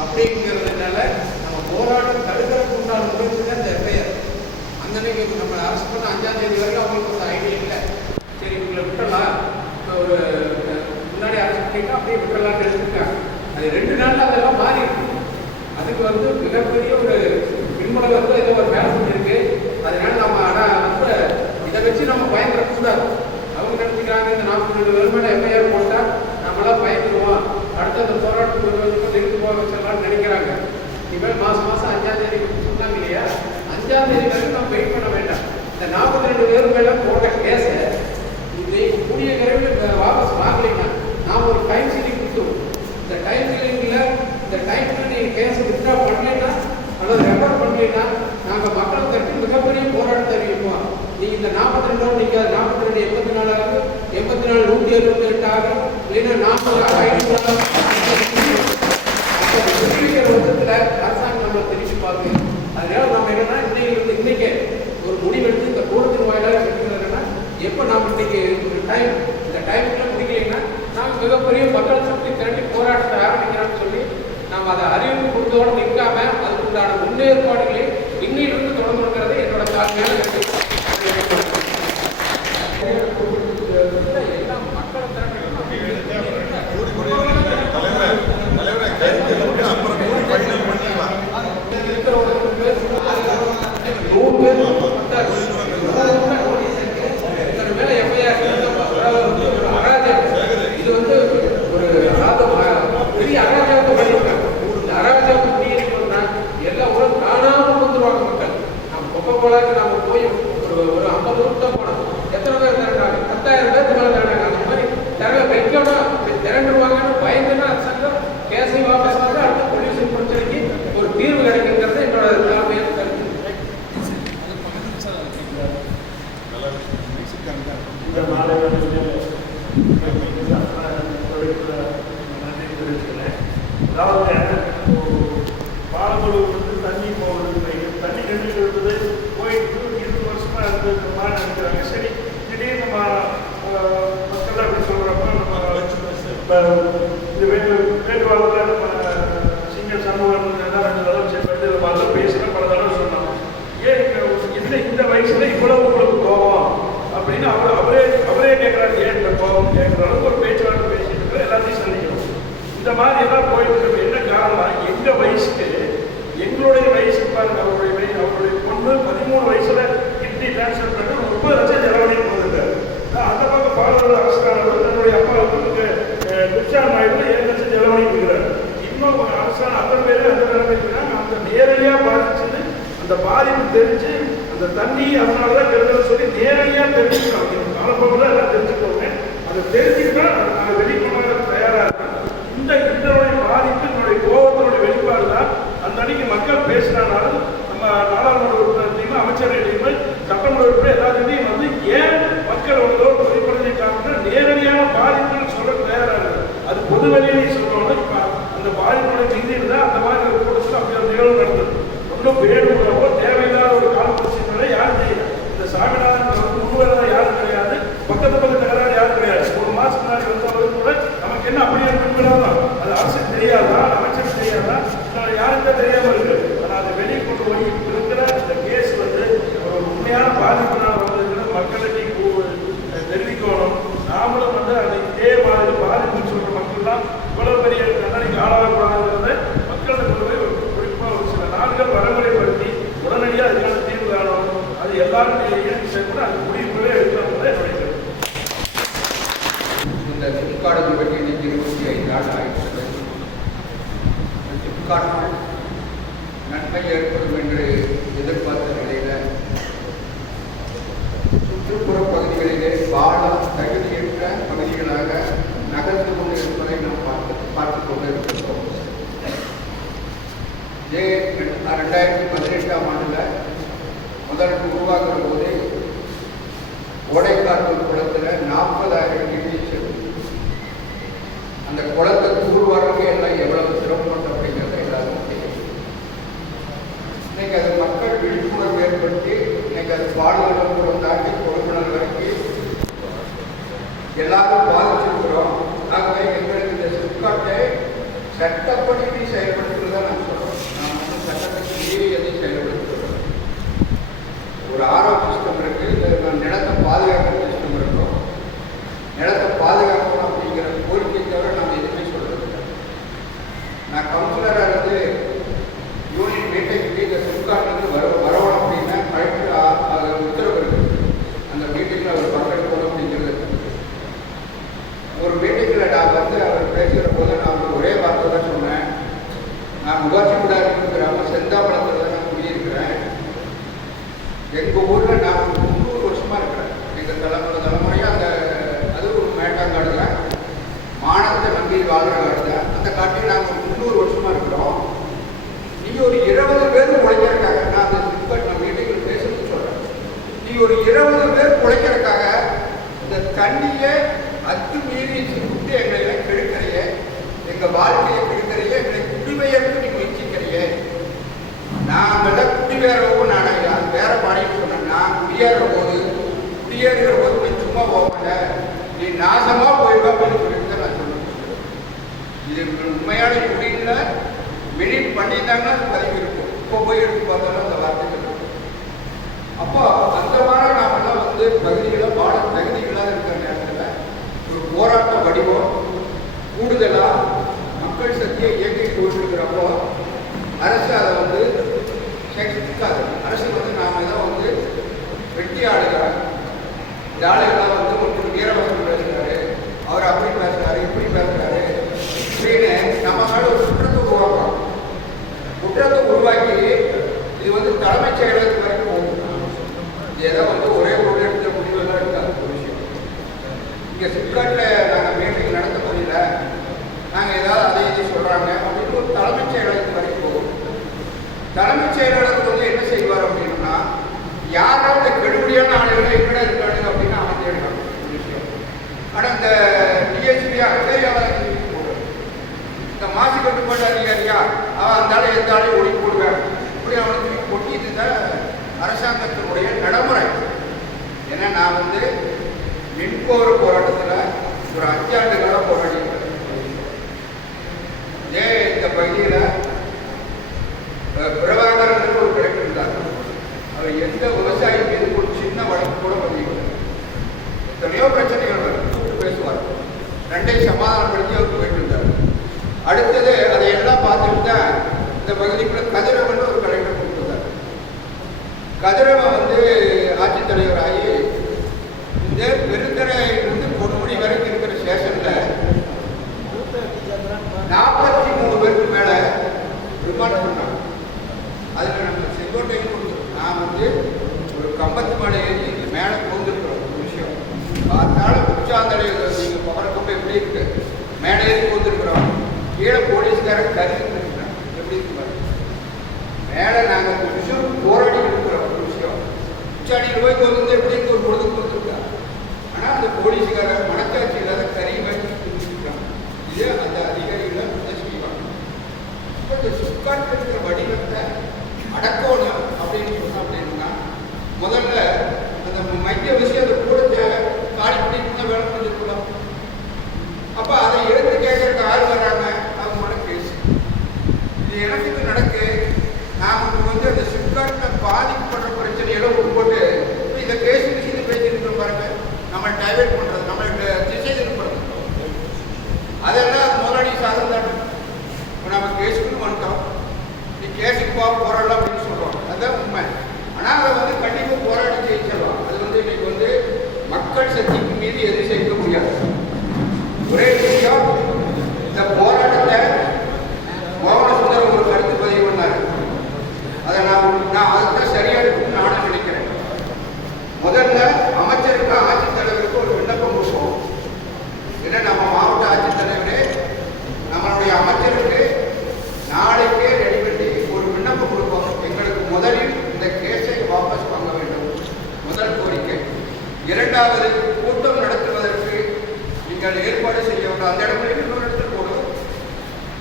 அப்படிங்கிறதுனால நம்ம போராட்டம் தடுக்கிறதுக்கு உண்டான முயற்சி தான் இந்த எஃப்ஐஆர். அந்த அன்னைக்கு நம்ம அரெஸ்ட் பண்ண 5ஆம் தேதி வரைக்கும் அவங்களுக்கு ஒரு ஐடியா இல்லை. சரி இவங்களை விட்டுறலாம், ஒரு முன்னாடி அரெஸ்ட் பண்ணிட்டா அப்படியே விட்டுறலான்னு எடுத்துருக்காங்க. அது 2 நாளில் அதெல்லாம் மாறி இருக்கு. அதுக்கு மிகப்பெரிய ஒரு பின்புலம் ஏதோ ஒரு வேலை செஞ்சிருக்கு. அதனால நம்ம ஆனால் இதை வச்சு நம்ம பயன்படக்கூடாது. அவங்க நினைச்சுக்கிறாங்க இந்த 42 பேர் மேலே எஃப்ஐஆர் போட்டால் நம்மளாம் பயந்துடுவோம், அடுத்த அந்த போராட்டத்துக்கு இருக்கு போக வச்சிடலாம்னு நினைக்கிறாங்க. இனிமேல் மாதம் 5ஆம் தேதி சொன்னாங்க இல்லையா, 5ஆம் தேதி வரைக்கும் நம்ம வெயிட் பண்ண வேண்டாம். இந்த 42 பேர் மேலே போட்ட கேஸை இது கூடிய விரைவில் வாபஸ் வாங்கலைன்னா நாம் ஒரு டைம் சீலிங் கொடுத்துருவோம். இந்த டைம் சீலிங்கில் இந்த டைமில் நீங்கள் கேஸை வித்ட்ரா பண்ணலைன்னா அல்லது ரெஃபர் பண்ணலைன்னா நாங்கள் மக்களை தட்டி மிகப்பெரிய போராட்டத்தை அறிவிப்போம். நீங்கள் இந்த 42 நீங்கள் 42 84 ஆகும், 84 178 ஆகும், இல்லைன்னா 40 500 வருஷத்தில் அரசாங்கம் நம்மளை திருப்பி பார்க்குது. அதனால நம்ம என்னன்னா இன்னைக்கே ஒரு முடிவெடுத்து இந்த கூட்டத்தின் வாயிலாக எடுக்கிறதுனா எப்போ நாம் இன்னைக்கு இந்த டைமுக்குள்ள முடிக்கலைன்னா நாங்கள் மிகப்பெரிய மக்கள் சக்தி திரட்டி போராட்டத்தை ஆரம்பிக்கிறோம்னு சொல்லி நாம் அதை அறிவு கொடுத்தோடு நிற்காம அதுக்குண்டான முன்னேற்பாடுகளை இன்னிலிருந்து தொடங்கணுங்கிறத என்னோட தாழ்மையான எல்லாம் மக்களை நம்ம போய் ஒரு 50 ரூபாய் போனோம், எத்தனை பேர் திரண்டாங்க? 10,000 பேர் மேலே திரண்டாங்க. அந்த மாதிரி வைக்கணும் திரண்டுருவாங்கன்னு பயந்துன்னா அரசாங்கம் கேஸை வாபஸ் வாங்க அடுத்த பொல்யூஷன் பிரச்சனைக்கு ஒரு தீர்வு கிடைக்குங்கிறது என்னோட தலைமையான கருத்து. இந்த நாளை பாலமலூர் தண்ணி போகிறது, தண்ணி கண்டிட்டு இருந்தது போயிட்டு 20 வருஷமா இருந்ததுமா நினைக்கிறாங்க. சரி திடீர்னு நம்ம மக்கள் அப்படி சொல்றப்ப நம்ம இந்த வேட்பாளர்கள் நம்ம சிங்கர் சமூகம் 2 தடவை சேர்ந்து அதெல்லாம் பேசுகிற பல தடவை சொன்னோம். ஏன் இந்த வயசுல இவ்வளவு உங்களுக்கு கோபம் அப்படின்னு அவரே கேட்கிறாரு. ஏன் இந்த கோபம் கேட்கிற அளவுக்கு ஒரு பேச்சுவார்த்தை பேசிட்டு இருக்கிற எல்லாத்தையும் சந்திக்கணும். இந்த மாதிரி எல்லாம் போயிட்டு இருக்க என்ன காரணம்? எங்க வயசுக்கு எங்களுடைய வயசு பாருங்க, அவருடைய பொண்ணு 13 வயசுல கிட்னி டிரான்ஸ்ஃபர் பண்ணி 30 லட்சம் செலவழிக்கு போயிருக்காரு. அந்த பக்கம் பாலர் அரசாங்கம் தன்னுடைய அப்பாவுக்கு குப்சான் ஆயிடுல 7 லட்சம் செலவழிக்கு இருக்கிறார். இன்னும் அரசாங்கம் அத்தனை பேர் அந்த நிலைமைக்கிறாங்க. அந்த நேரடியாக பாதிச்சுன்னு அந்த பாதிப்பு தெரிஞ்சு அந்த தண்ணி அதனாலதான் கெடுதல் சொல்லி நேரடியாக தெரிஞ்சுக்கணும். காலப்போக்கில் எல்லாம் தெரிஞ்சுக்கோங்க. அதை தெரிஞ்சுக்கிட்டா நாங்கள் வெளிக்கொண்டு தயாராக இருக்கோம். இதனுடைய பாதிப்பு என்னுடைய கோபத்தினுடைய வெளிப்பாடு தான். அந்த அன்னைக்கு மக்கள் பேசினாலும் நம்ம நாடாளுமன்ற உறுப்பினர்களையும் அமைச்சர்களையும் சட்டமன்ற உறுப்பினர் எல்லாத்தையும் ஏன் மக்கள் வெளிப்படுத்திட்டாங்கன்னா நேரடியான பாதிப்புன்னு சொல்ல தயாராக இருக்கு. அது பொது வழியிலையும் சொல்லணும். இப்போ அந்த பாதிப்புடைய செய்தி இருந்தால் அந்த மாதிரி ஒரு கூட்டத்தில் அப்படி ஒரு நிகழ்வு நடந்தது. ஒன்றும் பேருவோ தேவையில்லாத ஒரு காலப்பரிசீலனை யாரும் செய்யல. இந்த சாமிநாதன் முன்வரதா யாரும் கிடையாது, பக்கத்து நகரால் யாரும் கிடையாது. 1 மாதம் முன்னாடி வந்தவர்கள் கூட நமக்கு என்ன அப்படியே பின்பற்றாதான் அது அரசுக்கு தெரியாதா, அமைச்சருக்கு தெரியாதா, யாருக்கும் தெரியாம இருக்கு. ஆனால் அதை வெளியே கொண்டு போய் இருக்கிற இந்த கேஸ் ஒரு உண்மையான பாதிப்பினால் வந்திருக்கிற மக்களுக்கு தெரிவிக்கணும். நாமளும் அதை இதே மாதிரி பாதிப்புன்னு சொல்ற மக்கள்லாம் இவ்வளவு பெரிய தண்டனைக்கு ஆளாகக்கூடாதுங்கிறத மக்களை கொண்டு போய் குறிப்பாக ஒரு சில நாட்கள் வரைமுறைப்படுத்தி உடனடியாக அதுக்கான தீர்வு காணும். அது எல்லாரும் சேர்ந்து அது முடிவுகளே எடுக்கணும் தான் என்னுடைய கருத்து. இந்த சிப்கார்டு பற்றி இன்னைக்கு 25 நாள் ஆகிவிட்டது. சிப்கார்டால் நன்மை ஏற்படும் என்று எதிர்பார்த்த நிலையில் சுற்றுப்புற பகுதிகளிலே வாழ தகுதியற்ற பகுதிகளாக நகர்ந்து கொண்டிருப்பதை நாம் பார்த்து கொண்டிருக்கிறோம். 2018ஆம் ஆண்டில் முதல் உருவாக்குற போது ஓடைக்காட்டூர் குளத்தில் 40,000 நீர் அந்த குளத்தை தூர்வாரங்க எல்லாம் எவ்வளவு சிரமப்பட்ட அப்படிங்கிறத எல்லாருக்கும் தெரியும். இன்னைக்கு அது மக்கள் விழிப்புணர்வு ஏற்படுத்தி இன்னைக்கு அது பாடுகளும் தாண்டி கொடுப்பினர் வரைக்கும் எல்லாரும் பாதிச்சிருக்கிறோம். ஆகவே எங்களுக்கு இந்த சிப்காட்டை சட்டப்படி செயல்படுத்துறதா ஆரோ சிஸ்டம் இருக்குது, இல்லை நிலத்தை பாதுகாக்கிற சிஸ்டம் இருக்கும். நிலத்தை பாதுகாக்கணும் அப்படிங்கிற கோரிக்கை தவிர நாம் எதுவுமே சொல்கிறது இல்லை. நான் கவுன்சிலராக இருந்து யூனியன் மீட்டிங்க்கு இந்த சிப்காட்லேருந்து வரணும் அப்படின்னா கலெக்டர் உத்தரவு இருக்குது. அந்த மீட்டிங்கில் அவர் பங்கெடுக்கணும் அப்படிங்கிறது. ஒரு மீட்டிங்கில் நான் வந்து அவர் பேசுகிற போது நான் ஒரே வார்த்தை தான் சொன்னேன். நான் முகாட்சிக்குடாருங்கிற செந்தாமலத்தில் தான் நான் குடியிருக்கிறேன். எங்கள் ஊரில் நான் 300 வருஷமாக இருக்கிறேன். எங்கள் தலைமுறையாக அது ஒரு மேட்டாங்காடு தான், மானத்தை நம்பி வாழ்கிற காடு தான். அந்த காட்டில் நாங்கள் 300 வருஷமாக இருக்கிறோம். நீங்கள் ஒரு 20 பேர் உழைக்கிறதுக்காக, நான் அந்த சிப்காட் நான் மீட்டிங்கில் பேசணும்னு சொல்கிறேன். நீங்கள் ஒரு 20 பேர் உழைக்கிறதுக்காக இந்த தண்ணியை அத்துமீறி விட்டு எங்களை கெடுக்கிறையே, எங்கள் வாழ்க்கையை கெடுக்கிறையே, எங்களை குடிபெயர்ந்து நீங்கள் வச்சுக்கிறையே. நாங்கள்தான் குடிபெயர்வோம். நான் வேற பாடின்னு சொன்னேன். நான் குடியேறுகிற போது கொஞ்சம் சும்மா போகல, நீ நாசமாக போயிடுவா அப்படின்னு சொல்லிட்டு தான் நான் சொல்லுவேன். இது உண்மையான குடியில் மினிட் பண்ணியிருந்தாங்கன்னா அது பதிவு இருக்கும். இப்போ போய் எடுத்து பார்த்தாலும் அந்த வார்த்தை இருக்கும். அப்போ அந்த மாதிரி நாமெல்லாம் வந்து பகுதிகளாக பாட தகுதிகளாக இருக்கிற நேரத்தில் ஒரு போராட்ட வடிவம் கூடுதலாக மக்கள் சக்தியை இயக்கி போயிட்டுருக்கிறப்போ அரசு அதை வந்து கேட்காது. அரசு வந்து நாம் தான் வந்து வெட்டி ஆளுகிறார். இந்த ஆளுகளாக வந்து ஒருத்தர் வீரவசம் பேசுகிறாரு, அவர் அப்படி பேசுகிறாரு, இப்படி பேசுகிறாரு அப்படின்னு நம்ம மேலே ஒரு குற்றத்தை உருவாக்குறோம். குற்றத்தை உருவாக்கி இது வந்து தலைமைச் செயலகத்துக்கு வரைக்கும் போகும். இது ஏதோ வந்து ஒரே ஒரு இடத்துல முடிவெல்லாம் இருக்காது. ஒரு விஷயம் இங்கே சிப்காட்டில் நாங்கள் மீட்டிங் நடத்த முடியல, நாங்கள் ஏதாவது அதை இதை சொல்கிறாங்க அப்படின்னு ஒரு தலைமைச் செயலகத்துக்கு வரைக்கும் போகும். தலைமைச் செயலாளருக்கு வந்து என்ன செய்வார் அப்படின்னா, யாரும் இந்த கெடுபடியான ஆளுகளை எங்கட இருக்காங்க அப்படின்னு அவன் தேடுறான் விஷயம். ஆனால் இந்த டிஎஸ்பி அடையாளம் போடுறான். இந்த மாசு கட்டுப்பாட்டு அதிகாரியா அவன் அந்தாலும் எந்தாலும் ஒளி போடுவேன் இப்படி அவனுக்கு கொட்டிட்டு தான் அரசாங்கத்தினுடைய நடைமுறை. ஏன்னா நான் வந்து மின்கோர போராட்டத்தில் ஒரு 5 ஆண்டு காலம் போராடிக்கிறேன். இதே இந்த பகுதியில் பிரபாகரன் ஒரு கலெக்டர் இருந்தார். அவர் எந்த விவசாயி மீது ஒரு சின்ன வழக்கு கூட பதிவு, எத்தனையோ பிரச்சனைகள் வரும், பேசுவார். 2ஐயும் சமாதானப்படுத்தி அவர் போயிட்டு இருந்தார். அடுத்தது அதையெல்லாம் பார்த்துட்டு தான் இந்த பகுதிக்குள்ள கதிரவன் ஒரு கலெக்டர் கொடுத்துருந்தார். கதிரவன் வந்து ஆட்சித்தலைவர் ஆகி இந்த பெருந்தரையிலிருந்து பொன்முடி வரைக்கும் இருக்கிற ஸ்டேஷனில் 43 பேருக்கு மேலே ரிமாண்ட் பண்ணாங்க. அதில் நம்ம செங்கோட்டையும் கொடுத்துருக்கோம். நான் வந்து ஒரு கம்பத்து மேலே ஏறி மேலே போந்துருக்குறோம். ஒரு விஷயம் பார்த்தாலும் உச்சாந்தலையில் நீங்கள் பகரக்கம்பை எப்படி இருக்கு, மேலே ஏறி போந்துருக்குறோம். கீழே போலீஸ்காரன் கருத்து இருக்கிறான். எப்படி இருக்கு மேலே நாங்கள் ஒரு விஷயம் போராடிட்டு இருக்கிறோம். ஒரு விஷயம் உச்சாடியில் போய் வந்து எப்படி இருக்கு ஒரு பொழுது கொடுத்துருக்கா. ஆனால் அந்த போலீஸ்காரன் மனக்காட்சி இல்லாத கறி வாங்கி கொடுத்துருக்காங்க. இதே அந்த அதிகாரிகளை செய்வாங்க. இப்போ இந்த சிப்காட் இருக்கிற வடிவத்தை அடக்கணும் அப்படின்னு சொன்னோம் அப்படின்னா, முதல்ல அந்த மைய விஷயத்தை கூட காலி பண்ணிட்டு வேலை பண்ணிருக்கலாம். அப்போ அதை எடுத்து கேட்கறதுக்கு ஆள் வர்றாங்க, அவங்க மேலே கேஸ். இது எனக்கு நடக்கு. நாம் வந்து அந்த சிப்காட்டில் பாதிக்கப்படுற பிரச்சனையெல்லாம் உட்பட்டு இந்த கேஸ் விஷயத்தை பேசிட்டு பாருங்க, நம்ம டைவர்ட் பண்ணுறது, நம்ம திசை திருப்புறது, அதெல்லாம் முதலாளி சாதம் தான். இப்போ நம்ம கேஸுக்குன்னு வந்துட்டோம், நீ கேஸுக்கு போராடலாம் அப்படின்னு சொல்கிறோம். அதுதான் உண்மை. ஆனால் அதை வந்து கண்டிப்பாக போராடி ஜெயிச்சிடலாம். அது வந்து இன்னைக்கு வந்து மக்கள் சக்திக்கு மீது எதுவும் செய்ய முடியாது. ஒரே விஷயம், இந்த போராட்டத்தை மோகன சுந்தரம் ஒரு கருத்து பதிவு பண்ணார். அதை நான் அதுதான் சரியாக இருக்குன்னு நானும் நினைக்கிறேன். முதல்ல அமைச்சருக்கு ஆட்சித்தலைவருக்கு ஒரு விண்ணப்பம் கொடுப்போம். ஏன்னா நம்ம மாவட்ட ஆட்சித்தலைவரே நம்மளுடைய அமைச்சருக்கு நாளைக்கே ரெடி பண்ணி ஒரு விண்ணப்பம் கொடுப்போம். எங்களுக்கு முதலில் இந்த கேஸை வாபஸ் வாங்க வேண்டும், முதல் கோரிக்கை. இரண்டாவது, கூட்டம் நடத்துவதற்கு நீங்கள் ஏற்பாடு செய்ய வேண்டும். அந்த இடத்துல இன்னொரு இடத்துல போடும்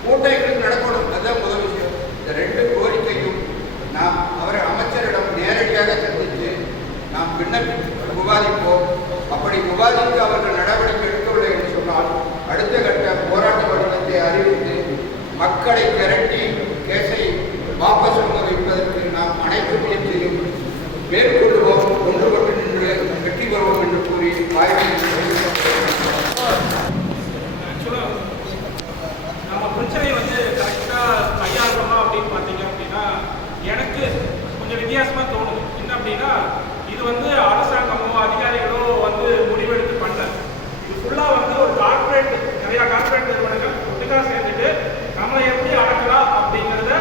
கூட்டம் எங்களுக்கு நடக்கணும். அதுதான் முதல் விஷயம். இந்த 2 கோரிக்கையும் நாம் அவரை அமைச்சரிடம் நேரடியாக சந்தித்து நாம் விண்ணப்பித்து விவாதிப்போம். அப்படி விவாதித்து அவர்கள் நடவடிக்கை எடுக்கவில்லை என்று சொன்னால் அடுத்த கட்ட போராட்ட வடிவத்தை அறிவித்து மக்களை திரட்டி கேஸை வாபஸ் வாங்க வைப்பதற்கு நாம் அனைத்து முயற்சியும் மேற்கொள்வோம். ஆக்சுவலாக நம்ம பிரச்சனையை வந்து கரெக்டாக கையாளணும் அப்படின்னு பார்த்தீங்க அப்படின்னா எனக்கு கொஞ்சம் வித்தியாசமாக தோணுது. என்ன அப்படின்னா இது வந்து அரசாங்கமோ அதிகாரிகளோ வந்து முடிவெடுத்து பண்ணல. இது ஃபுல்லாக வந்து ஒரு கார்பரேட், நிறையா கார்பரேட் நிறுவனங்கள் ஒட்டுக்காக சேர்ந்துட்டு நம்மளை எப்படி அடக்கலாம் அப்படிங்கிறத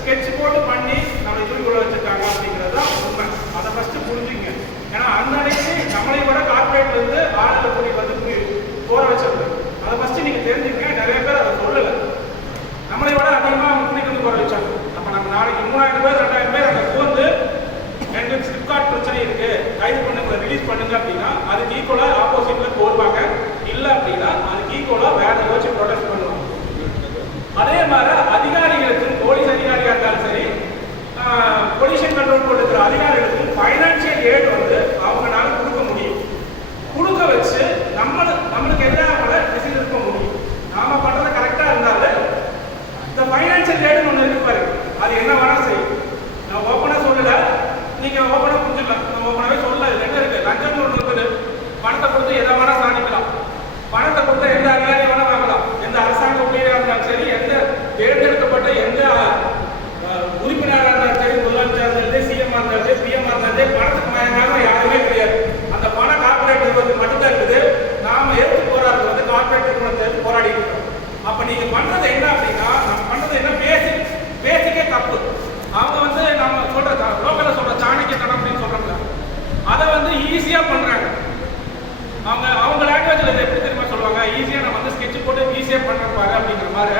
ஸ்கெட்ச் போட்டு பண்ணி நம்மளை தூக்கிக்குள்ள வச்சுருக்காங்க அப்படிங்கிறது தான் உண்மை. அதை ஃபஸ்ட்டு புரிஞ்சுங்க. ஏன்னா அந்த அன்னைக்கு நம்மளை விட கார்பரேட்ல இருந்து ஆளுநர் கூடி வந்து போற வச்சிருக்கு. அதை ஃபஸ்ட்டு நீங்கள் தெரிஞ்சுக்கங்க. நிறைய பேர் அதை சொல்லலை. நம்மளை விட அதிகமாக கூட்டிட்டு வந்து போற வச்சாங்க. அப்போ நம்ம நாளைக்கு 3000 பேர் 2000 பேர் அங்கே போந்து எங்களுக்கு ஃப்ளிப்கார்ட் பிரச்சனை இருக்கு, கைது பண்ணுங்க, ரிலீஸ் பண்ணுங்க அப்படின்னா அதுக்கு ஈக்குவலாக ஆப்போசிட்ல போடுவாங்க. இல்லை அப்படின்னா அதுக்கு ஈக்குவலாக வேற ஏதாச்சும் ப்ரொடெக்ட் பண்ணுவாங்க. அதே மாதிரி அதிகாரிகளுக்கு, போலீஸ் அதிகாரியாக இருந்தாலும் சரி, பொல்யூஷன் கண்ட்ரோல் போர்டு இருக்கிற அதிகாரிகளுக்கு ஃபைனான்சியல் எய்ட் வந்து அவங்களால கொடுக்க முடியும். கொடுக்க வச்சு நம்மளுக்கு எதிராக டிசைன் இருக்க முடியும். நாம பண்றது கரெக்டாக இருந்தாலும் இந்த ஃபைனான்சியல் எய்டுன்னு ஒன்று இருக்கு பாருங்க, அது என்ன வேணா செய்யும். நான் ஓப்பனாக சொல்லலை, நீங்க ஓப்பனாக புரிஞ்சுக்கலாம். நம்ம ஓப்பனாகவே சொல்லல. இது என்ன இருக்கு, லஞ்சம் ஒன்று இருக்குது. பணத்தை கொடுத்து எதை வேணா சாதிக்கலாம். பணத்தை கொடுத்து எந்த அதிகாரி வேணா வாங்கலாம். எந்த அரசாங்க ஊழியராக இருந்தாலும் சரி, எந்த தேர்ந்தெடுக்கப்பட்ட எந்த உறுப்பினராக இருந்தாலும் சரி, முதலமைச்சராக இருந்தாலும் சிஎம் இருந்தாலும் சரி, பிஎம் இருந்தாலும் பணத்துக்கு மயங்காம யாருமே கிடையாது. அந்த பண கார்பரேட் நிறுவனத்துக்கு மட்டும்தான் இருக்குது. நாம எடுத்து போராடுறது வந்து கார்பரேட் நிறுவனத்தை எடுத்து போராடி இருக்கோம். அப்ப நீங்க பண்றது என்ன அப்படின்னா, நம்ம பண்றது என்ன, பேசிக்கே தப்பு. அவங்க வந்து நம்ம சொல்ற லோக்கல்ல சொல்ற சாணக்கியத்தனம் அப்படின்னு சொல்றாங்க, அதை வந்து ஈஸியா பண்றாங்க. அவங்க லாங்குவேஜ்ல எப்படி தெரியுமா சொல்லுவாங்க, ஈஸியா நம்ம வந்து ஸ்கெட்ச் போட்டு ஈஸியா பண்றப்பாரு அப்படிங்கிற மாதிரி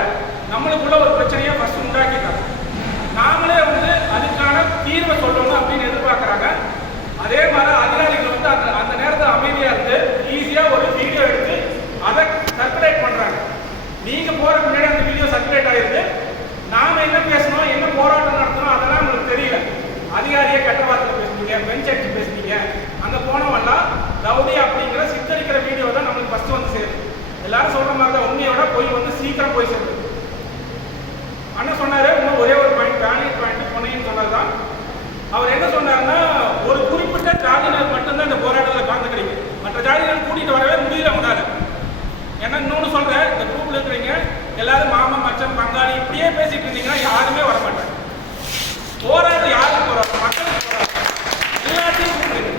நம்மளுக்குள்ள ஒரு பிரச்சனையை ஃபர்ஸ்ட் உண்டாக்கிட்டாங்க. நாமளே வந்து அதுக்கான தீர்வை சொல்லணும் அப்படின்னு எதிர்பார்க்குறாங்க. அதே மாதிரி அதிகாரிகள் வந்து அந்த நேரத்தில் அமைதியாக இருந்து ஈஸியாக ஒரு வீடியோ எடுத்து அதை சர்க்குலேட் பண்ணுறாங்க. நீங்கள் போகிறதுக்கு முன்னாடி அந்த வீடியோ சர்க்குலேட் ஆகிருக்கு. நாம் என்ன பேசணும், என்ன போராட்டம் நடத்தணும் அதெல்லாம் உங்களுக்கு தெரியல. அதிகாரியை கெட்ட வார்த்தையில் பேசுனீங்க, பெஞ்ச் அடிச்சு பேசுனீங்க, அங்கே போனவெல்லாம் ரவுடி அப்படிங்கிற சித்தரிக்கிற வீடியோ தான் நம்மளுக்கு ஃபஸ்ட்டு வந்து சேரும். எல்லாரும் சொல்கிற மாதிரி தான், உண்மையோட போய் வந்து சீக்கிரம் போய் சேரும். அண்ணன் சொன்னாரு, இன்னும் ஒரே ஒரு பாயிண்ட், வேலிட் பாயிண்ட் சொன்னீங்கன்னு சொன்னதுதான். அவர் என்ன சொன்னாருன்னா, ஒரு குறிப்பிட்ட ஜாதியினர் மட்டும்தான் இந்த போராட்டத்தில் கலந்துக்கிறீங்க, மற்ற ஜாதியினர் கூட்டிட்டு வரவே முடியல உங்களால. ஏன்னா இன்னொன்று சொல்றேன், இந்த குரூப்ல இருக்கிறீங்க எல்லாரும் மாமன் மச்சம் பங்காளி இப்படியே பேசிட்டு இருந்தீங்கன்னா யாருமே வர மாட்டாங்க. போராட்டம் யாருக்கு போராட்டம், மக்களுக்கு போராட்டம். எல்லாத்தையும் கூப்பிடுங்க.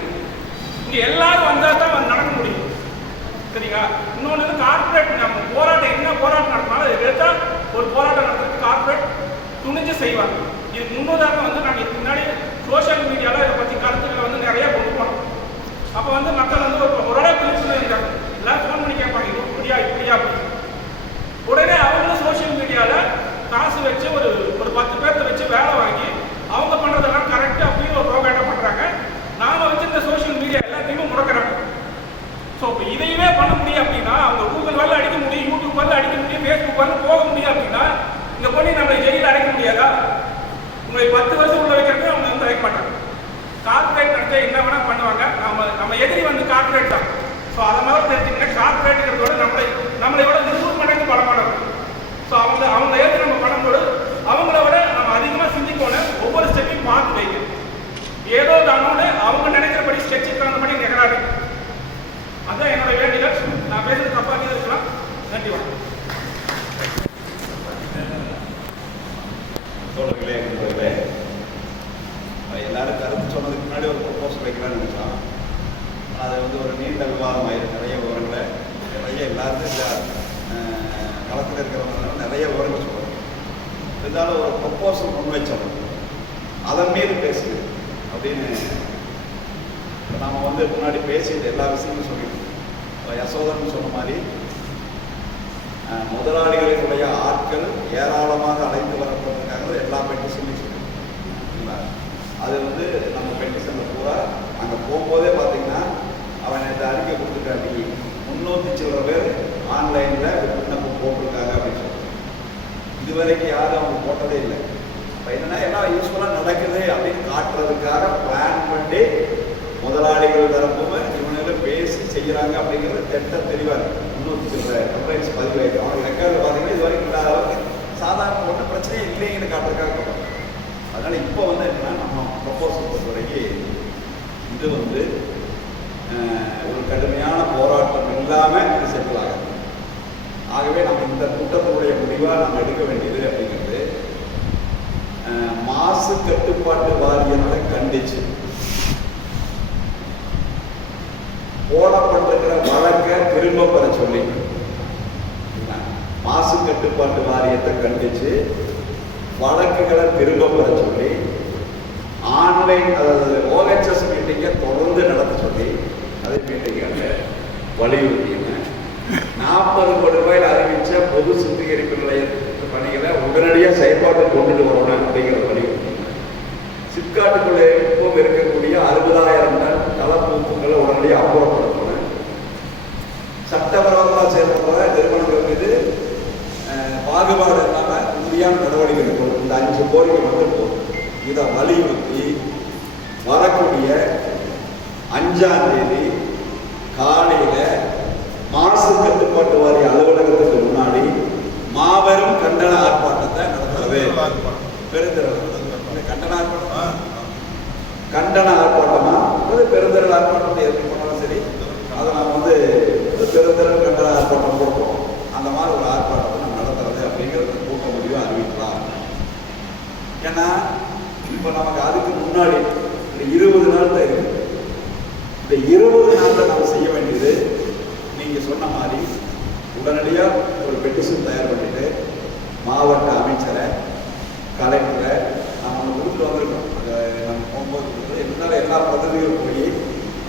இங்க எல்லாரும் வந்தா தான் நடக்க முடியும். சரிங்களா? இன்னொன்று கார்பரேட், நம்ம போராட்டம் என்ன போராட்டம் நடத்தினாலும் இது எடுத்தா ஒரு போராட்டம் நடத்துறதுக்கு கார்பரேட் துணிஞ்சு செய்வாங்க. இதுக்கு முன்னுதாரணம் வந்து நாங்கள் இதுக்கு முன்னாடி சோசியல் மீடியாவில் இதை பற்றி கருத்துக்களை வந்து நிறைய கொண்டு போனோம். அப்போ வந்து மக்கள் வந்து ஓரளவு விழிப்புணர்வு இருந்தாங்க. எல்லாரும் ஃபோன் பண்ணி கேட்பாங்க, இது இப்படியா இப்படியா அப்படின்னு. உடனே அவங்களும் சோசியல் மீடியாவில் காசு வச்சு ஒரு 10 பேர்த்த வச்சு வேலை வாங்கி அவங்க பண்ணுறதெல்லாம் கரெக்டாக அப்படின்னு ஒரு ப்ரோக்ராம் பண்ணுறாங்க. நாம் வச்சு இந்த சோசியல் மீடியா எல்லாத்தையுமே முடக்கிறாங்க. ஸோ இப்போ இதையுமே பண்ண முடியும் அப்படின்னா அவங்க கூகுள் வரல அடிக்க முடியும், யூடியூப் வரல அடிக்க முடியும், ஃபேஸ்புக் வரல போக முடியும் அப்படின்னா இங்கே பண்ணி நம்மளை ஜெயிலில் அடைக்க முடியாதா? உங்களை 10 வருஷம் உள்ள வைக்கிறது அவங்க வந்து அடைக்க மாட்டாங்க. கார்பரேட் நடத்த என்ன வேணா பண்ணுவாங்க. நம்ம எதிரி வந்து கார்பரேட் தான். ஸோ அதை மாதிரி தெரிஞ்சுங்கன்னா கார்பரேட்டுங்கிறதோட நம்மளை விட 100 மடங்கு பலமானவங்க. ஸோ அவங்க ஏற்று நம்ம பண்ணும்போது அவங்கள விட நம்ம அதிகமாக சிந்திக்கணும். ஒவ்வொரு ஸ்டெப்பையும் பார்த்து வைங்க. ஏதோ தானோட அவங்க நினைக்கிறபடி ஸ்டெச்சுக்கு தகுந்தபடி நெகராது. அதான் என்னோட வேண்டியது. நான் பேசுறது தப்பாக இருக்கலாம். நன்றி, வணக்கம். தோழர்களே, நண்பர்களே, எல்லாரும் கருத்து சொன்னதுக்கு முன்னாடி ஒரு ப்ரொபோசல் வைக்கலாம்னு நினைச்சோம். அது வந்து ஒரு நீண்ட விவாதம் ஆயிருக்கு. நிறைய விவரங்களை எல்லாருக்கும் களத்தில் இருக்கிறவங்க நிறைய விவரங்கள் சொல்லுவாங்க. இருந்தாலும் ஒரு ப்ரொபோசல் முன் வச்சோம், அதன் மீது பேசுது அப்படின்னு நாம் வந்து முன்னாடி பேசிட்டு எல்லா விஷயமும் சொல்லிட்டோம். யசோதரன் சொன்ன மாதிரி முதலாளிகளினுடைய ஆட்கள் ஏராளமாக அழைத்து வரப்பட்டிருக்காங்க. எல்லா பெட்டிஷனையும் சொல்லிங்களா, அது வந்து நம்ம பெட்டிஷனில் பூரா அங்கே போகும்போதே பார்த்தீங்கன்னா அவன் இந்த அறிக்கை கொடுத்துருக்காட்டி 300 சில்லற பேர் ஆன்லைனில் விண்ணப்பம் போட்டிருக்காங்க அப்படின்னு சொல்லி இதுவரைக்கும் யாரும் அவங்க போட்டதே இல்லை. இப்போ என்னென்னா எல்லாம் யூஸ்ஃபுல்லாக நடக்குது அப்படின்னு காட்டுறதுக்காக பிளான் பண்ணி முதலாளிகள் தரப்பும் இவனும் பேசி செய்கிறாங்க அப்படிங்கிறது திட்ட தெளிவாக 300 சில்லற கம்ப்ளைண்ட்ஸ் பதிவாயிடும். அவங்க ரெக்கார்டு பார்த்தீங்கன்னா இது வரைக்கும் இல்லாத அளவுக்கு சாதாரண ஒன்றும் பிரச்சனையே இல்லைங்கன்னு காட்டுறதுக்காக போகிறோம். அதனால் இப்போ வந்து என்னன்னா நம்ம ப்ரொபோசல் பொறுத்த வரைக்கும் இது வந்து ஒரு கடுமையான நாங்கள் எடுக்க வேண்டியது அப்படிங்கிறது, மாசு கட்டுப்பாட்டு வாரியத்தை கண்டிச்சு போடப்பட்டிருக்கிற வழக்கை திரும்ப பெற சொல்லி, மாசு கட்டுப்பாட்டு வாரியத்தை கண்டிச்சு வழக்குகளை திரும்ப பெற சொல்லி, ஆன்லைன் அதாவது OHS மீட்டிங்கை தொடர்ந்து நடத்த சொல்லி அதை மீட்டிங்காக வலியுறுத்திங்க. 40 கோடி ரூபாயில் அறிவிச்ச பொது சுத்திகரிப்பு நிலைய பணிகளை உடனடியாக செயல்பாட்டுக்கு கொண்டுட்டு வரணும் அப்படிங்கிறத வலியுறுத்திங்க. சிப்காட்டுக்குள்ளே இப்போ இருக்கக்கூடிய 60,000 டன் கலப்பூப்புகளை உடனடியாக அப்புறப்படுத்தணும். சட்டவிரோதமாக செயல்படுற நிறுவனங்கள் மீது பாகுபாடு இல்லாமல் உறுதியான நடவடிக்கை எடுக்கணும். இந்த 5 கோரிக்கை மட்டும் போதும். இதை வலியுறுத்தி வரக்கூடிய 5ஆம் தேதி காலையில மாசு கட்டுப்பாட்டு வாரிய அலுவலகத்துக்கு முன்னாடி மாபெரும் கண்டன ஆர்ப்பாட்டத்தை நடத்துறது. பெருந்திரள் கண்டன ஆர்ப்பாட்டமா பெருந்திரள் ஆர்ப்பாட்டத்தை எப்படி பண்ணாலும் சரி, அதை நம்ம பெருந்திரள் கண்டன ஆர்ப்பாட்டம் கொடுப்போம். அந்த மாதிரி ஒரு ஆர்ப்பாட்டத்தை நம்ம நடத்துறது அப்படிங்கிறது கூட்ட முடியும் அறிவிக்கலாம். ஏன்னா இப்ப நமக்கு அதுக்கு முன்னாடி இந்த 20 நாள் தான் இருக்கு. இந்த 20 நாள்ல நம்ம செய்ய வேண்டியது நீங்க சொன்ன மாதிரி உடனடியா ஒரு பெட்டிஷன் தயார் பண்ணிட்டு மாவட்ட அமைச்சரை, கலெக்டரை நம்ம கொடுத்துட்டு வந்திருக்கோம். நம்ம போகும்போது எல்லா பிரதிநிதிகளும் போய்